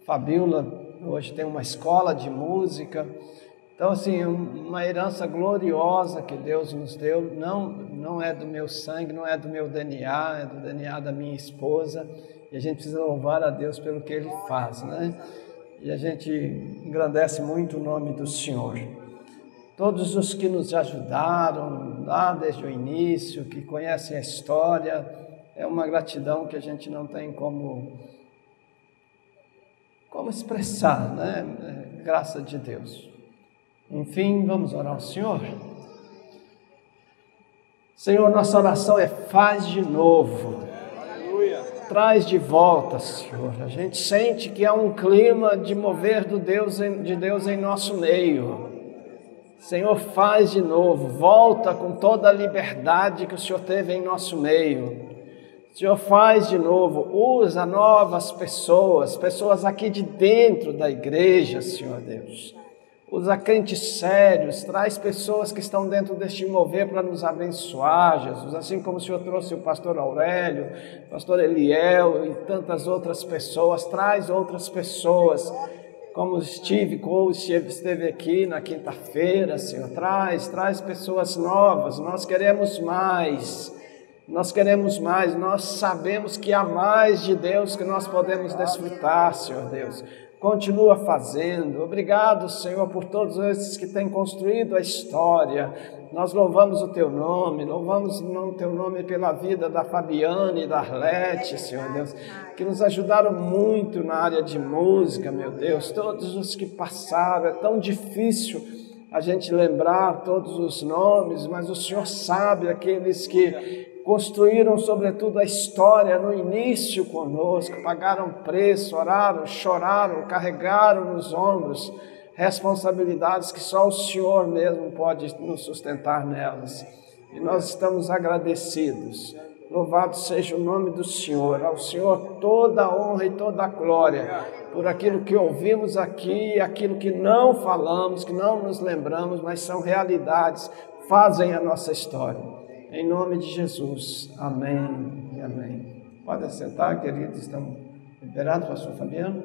Fabiola hoje tem uma escola de música. Então, assim, uma herança gloriosa que Deus nos deu, não é do meu sangue, não é do meu DNA, é do DNA da minha esposa, e a gente precisa louvar a Deus pelo que Ele faz, né? E a gente engrandece muito o nome do Senhor. Todos os que nos ajudaram lá desde o início, que conhecem a história, é uma gratidão que a gente não tem como expressar, né? É graça de Deus. Enfim, vamos orar ao Senhor. Senhor, nossa oração é faz de novo. Traz de volta, Senhor. A gente sente que há um clima de mover de Deus em nosso meio. Senhor, faz de novo. Volta com toda a liberdade que o Senhor teve em nosso meio. Senhor, faz de novo. Usa novas pessoas aqui de dentro da igreja, Senhor Deus. Usa crentes sérios, traz pessoas que estão dentro deste mover para nos abençoar, Jesus, assim como o Senhor trouxe o pastor Aurélio, o pastor Eliel e tantas outras pessoas. Traz outras pessoas, como Steve Cole esteve aqui na quinta-feira, Senhor. Traz pessoas novas. Nós queremos mais, nós sabemos que há mais de Deus que nós podemos desfrutar, Senhor Deus. Continua fazendo. Obrigado, Senhor, por todos esses que têm construído a história. Nós louvamos o Teu nome, louvamos o Teu nome pela vida da Fabiane e da Arlete, Senhor Deus, que nos ajudaram muito na área de música, meu Deus. Todos os que passaram, é tão difícil a gente lembrar todos os nomes, mas o Senhor sabe aqueles que construíram, sobretudo, a história no início conosco, pagaram preço, oraram, choraram, carregaram nos ombros responsabilidades que só o Senhor mesmo pode nos sustentar nelas. E nós estamos agradecidos. Louvado seja o nome do Senhor. Ao Senhor toda a honra e toda a glória por aquilo que ouvimos aqui, aquilo que não falamos, que não nos lembramos, mas são realidades, fazem a nossa história. Em nome de Jesus. Amém e amém. Pode sentar, queridos. Estamos liberados, pastor Fabiano?